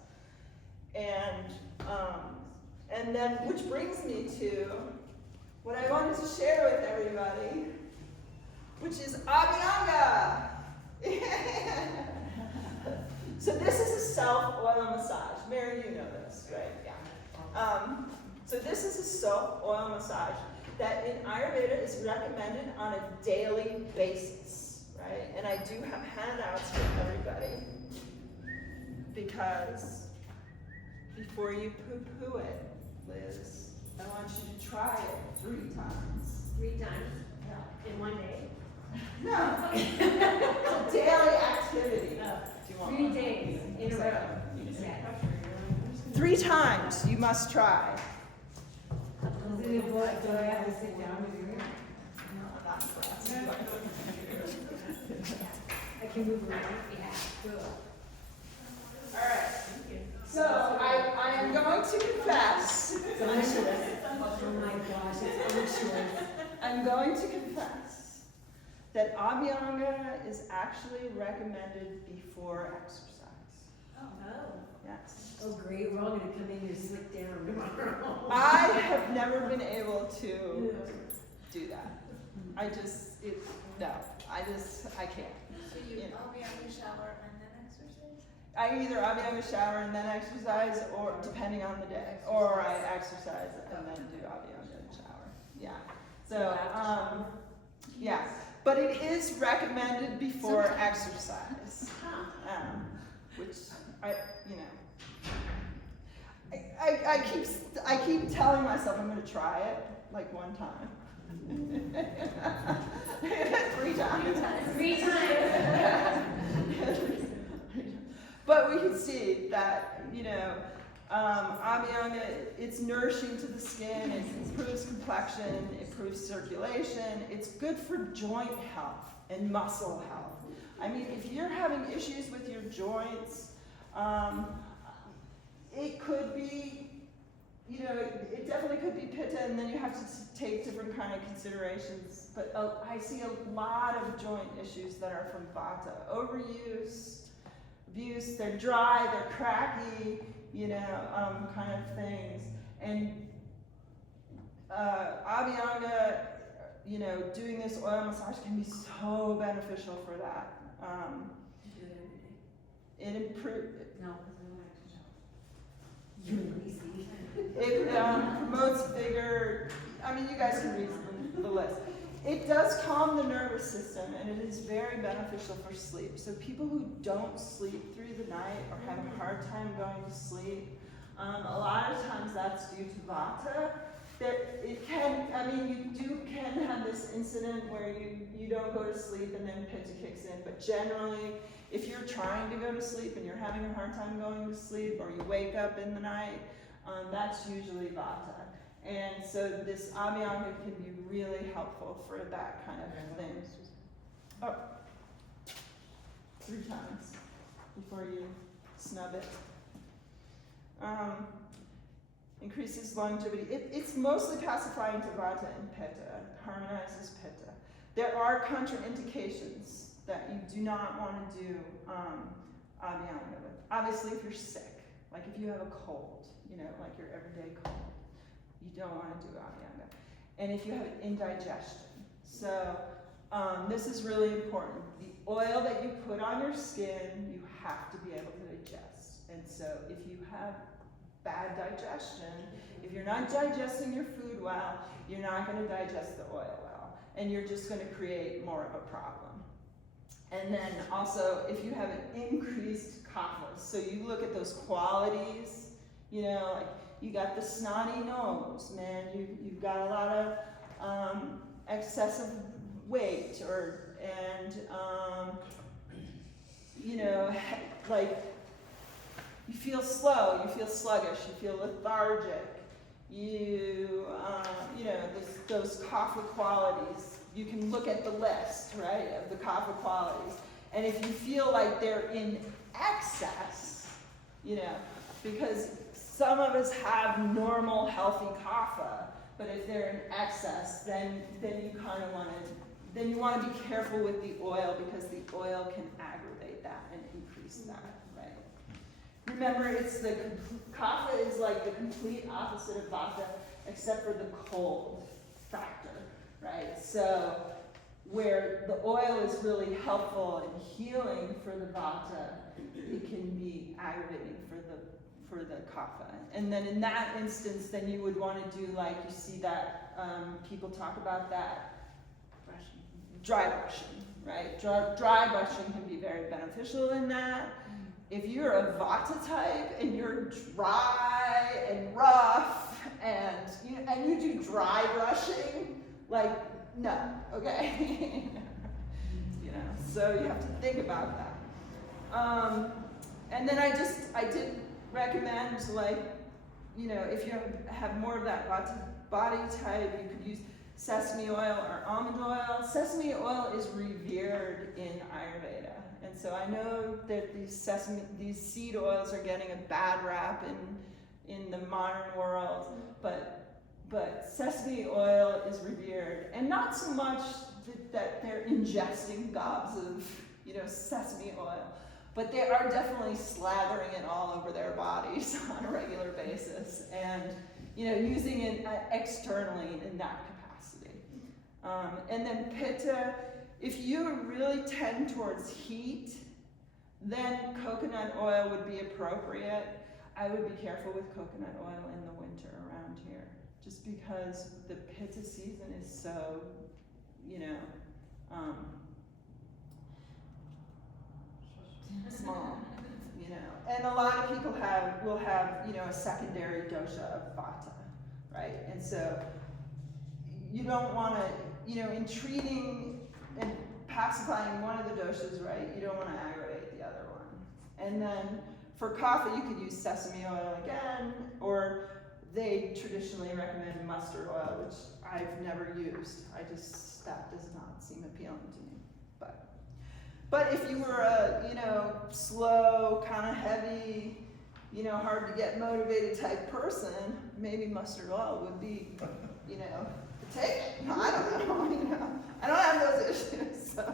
And then, which brings me to what I wanted to share with everybody, which is Abhyanga. So this is a self-oil massage. Mary, you know this, right? Yeah. So this is a self-oil massage that in Ayurveda is recommended on a daily basis, right? And I do have handouts for everybody because before you poo-poo it, Liz, I want you to try it 3 times. 3 times? In one day? No, it's a daily activity. Do you want 3 one? days in a row. Yeah. 3 times you must try. Do I have to sit down and do it? I can move around. Yeah. Good. All right. So I am going to confess. Oh my gosh, it's unsure. I'm going to confess that Abhyanga is actually recommended before exercise. Oh. Yes. Oh great, we're all gonna come in here slick down tomorrow. I have never been able to do that. I can't. So You know. I'll be out in the shower and then exercise? I either Abhyanga shower and then exercise, or depending on the day, or I exercise and then do Abhyanga and shower. Yeah. So, yeah. But it is recommended before exercise, which I keep telling myself I'm going to try it like one time. 3 times. 3 times. But we can see that, Abhyanga, it's nourishing to the skin, it improves complexion, it improves circulation, it's good for joint health and muscle health. I mean, if you're having issues with your joints, it could be, it definitely could be pitta, and then you have to take different kind of considerations. But I see a lot of joint issues that are from vata, overuse, abuse, they're dry, they're cracky, kind of things. And Abhyanga, doing this oil massage can be so beneficial for that. Do it every day. It improves. No, because I don't like to shower. You lazy. It promotes vigor. I mean, you guys can read the list. It does calm the nervous system, and it is very beneficial for sleep. So people who don't sleep through the night or have a hard time going to sleep, a lot of times that's due to vata. You can have this incident where you don't go to sleep and then pitta kicks in, but generally, if you're trying to go to sleep and you're having a hard time going to sleep, or you wake up in the night, that's usually vata. And so this Abhyanga can be really helpful for that kind of thing. Oh, 3 times before you snub it. Increases longevity. It's mostly pacifying to vata and pitta, harmonizes pitta. There are contraindications that you do not want to do Abhyanga with. Obviously, if you're sick, like if you have a cold, like your everyday cold, you don't want to do Abhyanga. And if you have indigestion. So this is really important. The oil that you put on your skin, you have to be able to digest. And so if you have bad digestion, if you're not digesting your food well, you're not going to digest the oil well. And you're just going to create more of a problem. And then also, if you have an increased kapha, so you look at those qualities, like you got the snotty nose, man, you've got a lot of excessive weight, like you feel slow, you feel sluggish, you feel lethargic, you know, those kapha qualities, you can look at the list, right, of the kapha qualities. And if you feel like they're in excess, you know, because some of us have normal, healthy kapha, but if they're in excess, then you kind of want to be careful with the oil, because the oil can aggravate that and increase that, right? Remember, kapha is like the complete opposite of vata, except for the cold factor, right? So where the oil is really helpful and healing for the vata, it can be aggravating for the kapha. And then in that instance, then you would want to do, like, you see that people talk about that dry brushing, right? Dry brushing can be very beneficial in that. If you're a vata type and you're dry and rough and you do dry brushing, like, no, okay? You know, so you have to think about that. And then I did recommend, like, you know, if you have more of that vata body type, you could use sesame oil or almond oil. Sesame oil is revered in Ayurveda. And so I know that these seed oils are getting a bad rap in the modern world, but sesame oil is revered, and not so much that they're ingesting gobs of, you know, sesame oil, but they are definitely slathering it all over their bodies on a regular basis, and, you know, using it externally in that capacity. And then pitta, if you really tend towards heat, then coconut oil would be appropriate. I would be careful with coconut oil in the winter around here, just because the pitta season is so, you know, small, you know. And a lot of people will have, you know, a secondary dosha of vata, right? And so you don't want to, you know, in treating and pacifying one of the doshas, right, you don't want to aggravate the other one. And then for kapha, you could use sesame oil again, or they traditionally recommend mustard oil, which I've never used. That does not seem appealing to me. But if you were a, you know, slow, kind of heavy, you know, hard to get motivated type person, maybe mustard oil would be, you know, take it. I don't know, you know. I don't have those issues. So.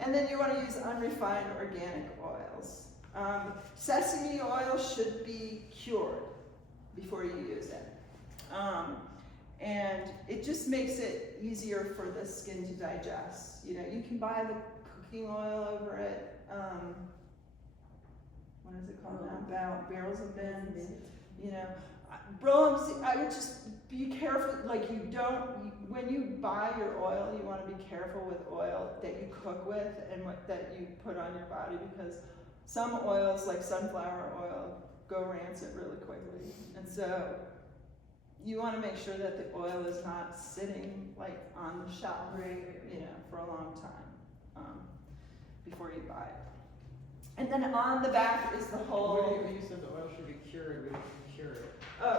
And then you want to use unrefined organic oils. Sesame oil should be cured before you use it. And it just makes it easier for the skin to digest. You know, you can buy the cooking oil over it. What is it called now? Barrels of Bins. You know, I would just be careful. Like, when you buy your oil, you want to be careful with oil that you cook with and that you put on your body, because some oils, like sunflower oil, go rancid really quickly. And so you want to make sure that the oil is not sitting, like, on the shelf, you know, for a long time before you buy it. And then on the back is the whole. When you said the oil should be cured, we should cure it. Oh,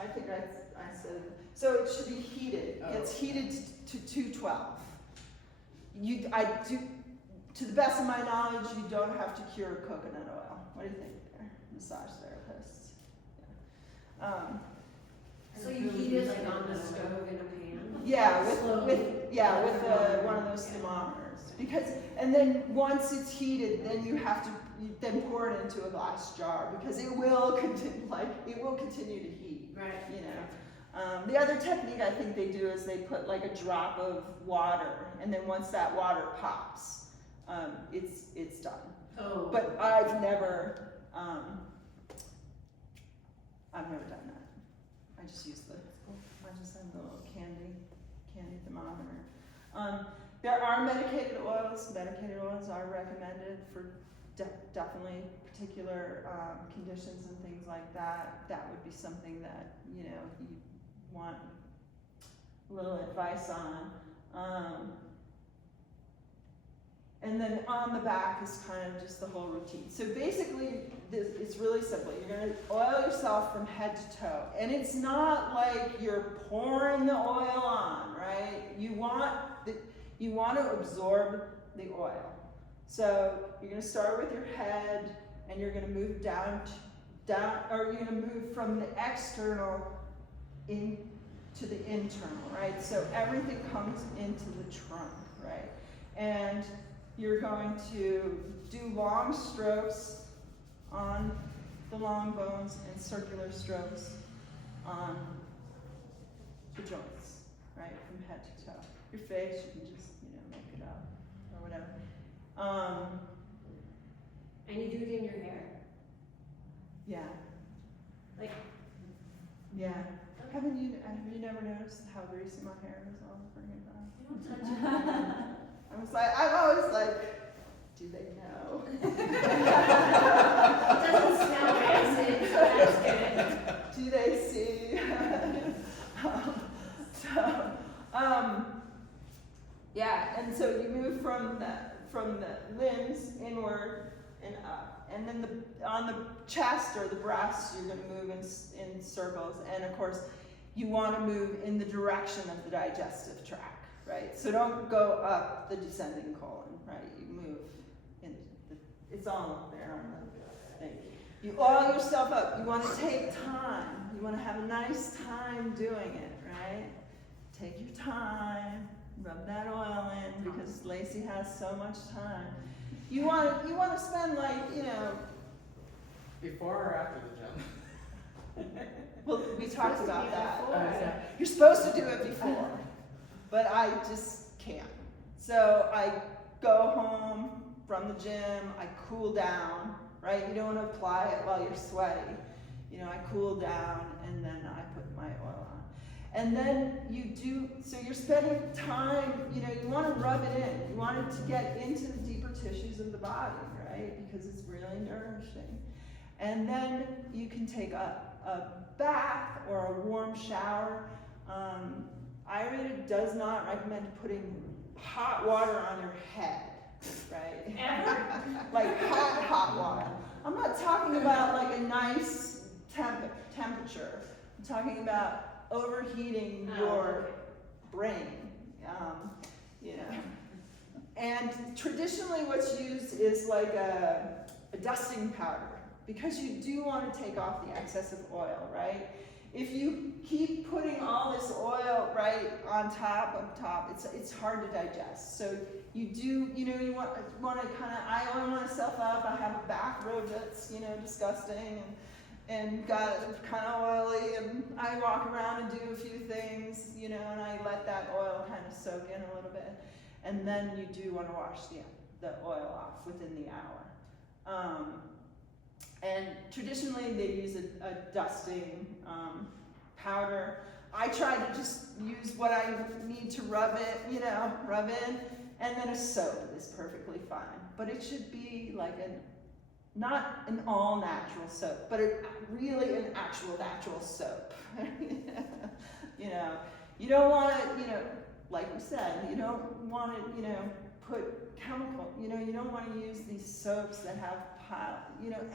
I think I said it. So it should be heated. Oh. It's heated to 212. To the best of my knowledge, you don't have to cure coconut oil. What do you think there, massage therapist? Yeah. So you heat it like on the stove in a pan? Yeah, with one of those thermometers. And then once it's heated, then you have to pour it into a glass jar, because it will continue to heat. Right. You know. The other technique I think they do is they put like a drop of water, and then once that water pops, it's done. Oh. But I've never done that. I just have the little candy thermometer. There are medicated oils. Medicated oils are recommended for definitely particular conditions and things like that. That would be something that, you know, you want a little advice on. And then on the back is kind of just the whole routine. So basically, it's really simple. You're gonna oil yourself from head to toe. And it's not like you're pouring the oil on, right? You want to absorb the oil. So you're gonna start with your head, and you're gonna move down, or you're gonna move from the external into the internal, right? So everything comes into the trunk, right? And you're going to do long strokes on the long bones and circular strokes on the joints, right, from head to toe. Your face, you can just, make it up or whatever. And you do it in your hair? Yeah. Like, yeah. Have you never noticed how greasy my hair is all freaking time? you don't touch it. I'm always like, do they know? It doesn't smell rancid, so that's good. Do they see? Yeah, and so you move from the limbs inward and up, and then on the chest or the breast, you're going to move in circles, and of course, you want to move in the direction of the digestive tract, right? So don't go up the descending colon, right? You move in. It's all up there on the thing. You oil yourself up. You want to take time. You want to have a nice time doing it, right? Take your time. Rub that oil in because Lacey has so much time. You want to spend Before or after the gym? well, we talked about that. Yeah. You're supposed to do it before, but I just can't. So I go home from the gym, I cool down, right? You don't want to apply it while you're sweaty. I cool down and then I put my oil on. And then so you're spending time, you want to rub it in. You want it to get into the deeper tissues of the body, right? Because it's really nourishing. And then you can take a bath or a warm shower. Ayurveda does not recommend putting hot water on your head, right? Ever? Like hot water. I'm not talking about like a nice temperature. I'm talking about overheating your brain, And traditionally what's used is like a dusting powder because you do want to take off the excess of oil, right? If you keep putting all this oil right on top, it's hard to digest. So you do, you want to kind of, I oil myself up. I have a bathrobe that's, disgusting and got kind of oily, and I walk around and do a few things, and I let that oil kind of soak in a little bit. And then you do want to wash the oil off within the hour. And traditionally they use a dusting powder. I try to just use what I need to rub in, and then a soap is perfectly fine. But it should be like not an all natural soap, but really an actual natural soap. You don't want it, like we said, you don't want to, put chemical, you don't want to use these soaps that have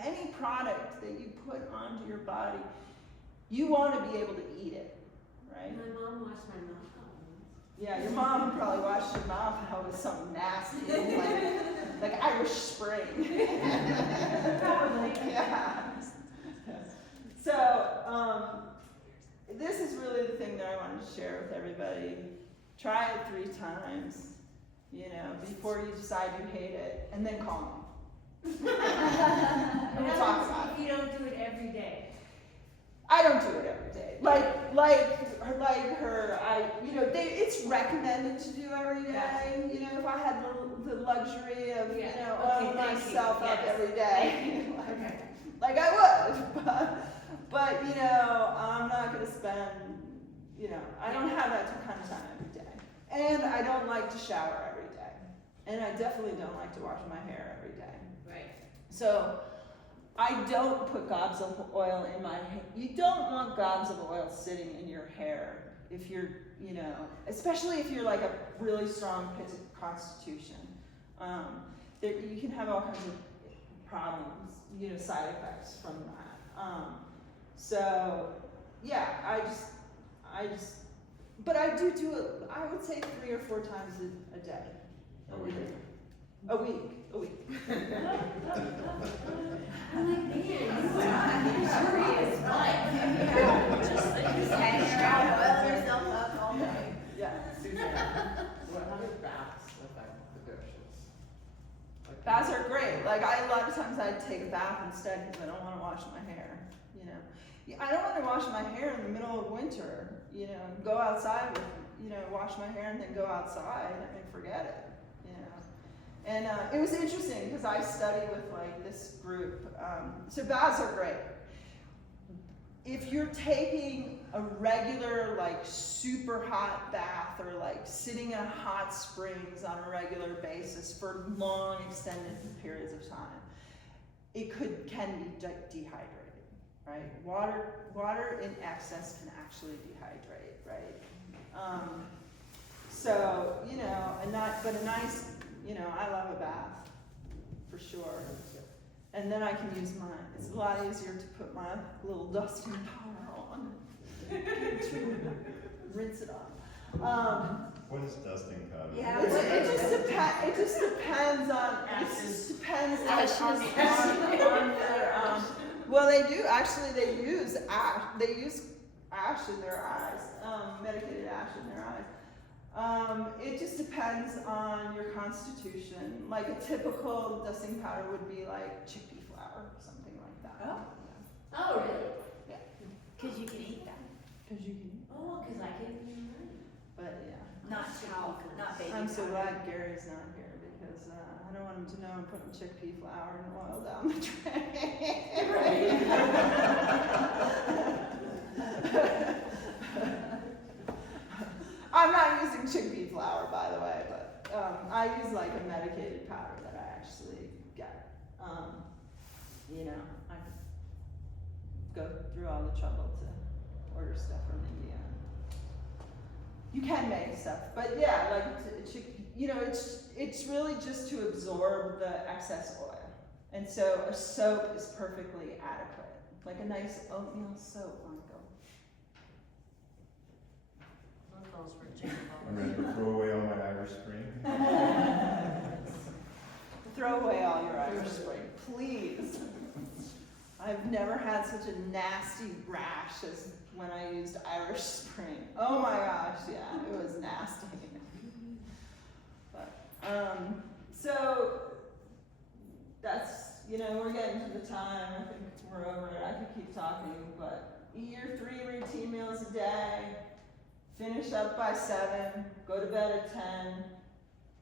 any product that you put onto your body, you want to be able to eat it, right? My mom washed my mouth out. Yeah, your mom probably washed your mouth out with something nasty, like Irish Spring. Probably. Yeah. So, this is really the thing that I wanted to share with everybody. Try it 3 times, before you decide you hate it, and then call me. And we'll talk about it. You don't do it every day. I don't do it every day. Like her, it's recommended to do every day. If I had the luxury of, oiling myself up every day, like I would. But I'm not going to spend, I don't have that kind of time every day. And I don't like to shower every day. And I definitely don't like to wash my hair every day. Right. So I don't put gobs of oil in my hair. You don't want gobs of oil sitting in your hair if you're, especially if you're like a really strong constitution. You can have all kinds of problems, you know, side effects from that. So, yeah, but I do it, I would say 3 or 4 times a day. A week. A week. I'm like, man, you are curious, just hanging around, oil yourself up all day. Yeah. Suzanne, how do baths affect the doshes? Like, Baths are great. Like a lot of times I take a bath instead because I don't want to wash my hair. You know, I don't want to wash my hair in the middle of winter. You know, go outside with, you know, wash my hair and then go outside. I mean, forget it. You know, and it was interesting because I study with like this group. So baths are great. If you're taking a regular, like super hot bath or like sitting in hot springs on a regular basis for long extended periods of time, it can be dehydrated, right? Water in excess can actually dehydrate, right? So, you know, but a nice, you know, I love a bath, for sure. And then I can use mine. It's a lot easier to put my little dusting powder on. Rinse it off. What is dusting powder? Yeah. It just depends on, their, well, they do, actually, they use ash in their eyes, medicated ash in their eyes. It just depends on your constitution. Like a typical dusting powder would be like chickpea flour, something like that. Oh. Oh, really? Yeah. Cause you can eat them, Cause you can, Oh, cause I can. but yeah. not talc, not baby I'm so powder. glad Gary's not here because I don't want him to know I'm putting chickpea flour and oil down the drain. I'm not using chickpea flour, by the way, but I use like a medicated powder that I actually get. You know, I go through all the trouble to order stuff from India. You can make stuff, but yeah, like you know, it's really just to absorb the excess oil, and so a soap is perfectly adequate, like a nice oatmeal soap, Michael. Those were chicken I'm ready to throw away all my Irish Spring. Throw away all your Irish Spring, please. I've never had such a nasty rash as when I used Irish Spring. Oh my gosh, yeah, it was nasty. But, so that's, you know, we're getting to the time. I think we're over it. I could keep talking, but eat your 3 routine meals a day. Finish up by 7, go to bed at 10,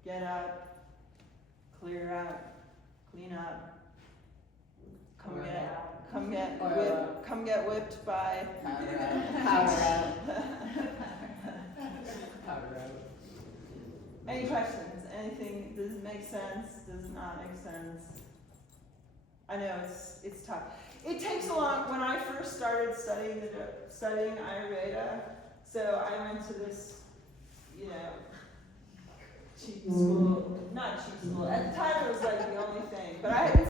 get up, clear out, clean up, come get whipped by Powder out. Any questions? Anything? Does it make sense? Does it not make sense? I know it's tough. It takes a long. When I first started studying Ayurveda, so I went to this, you know, cheap school. Not cheap school. At the time, it was like the only thing. But I had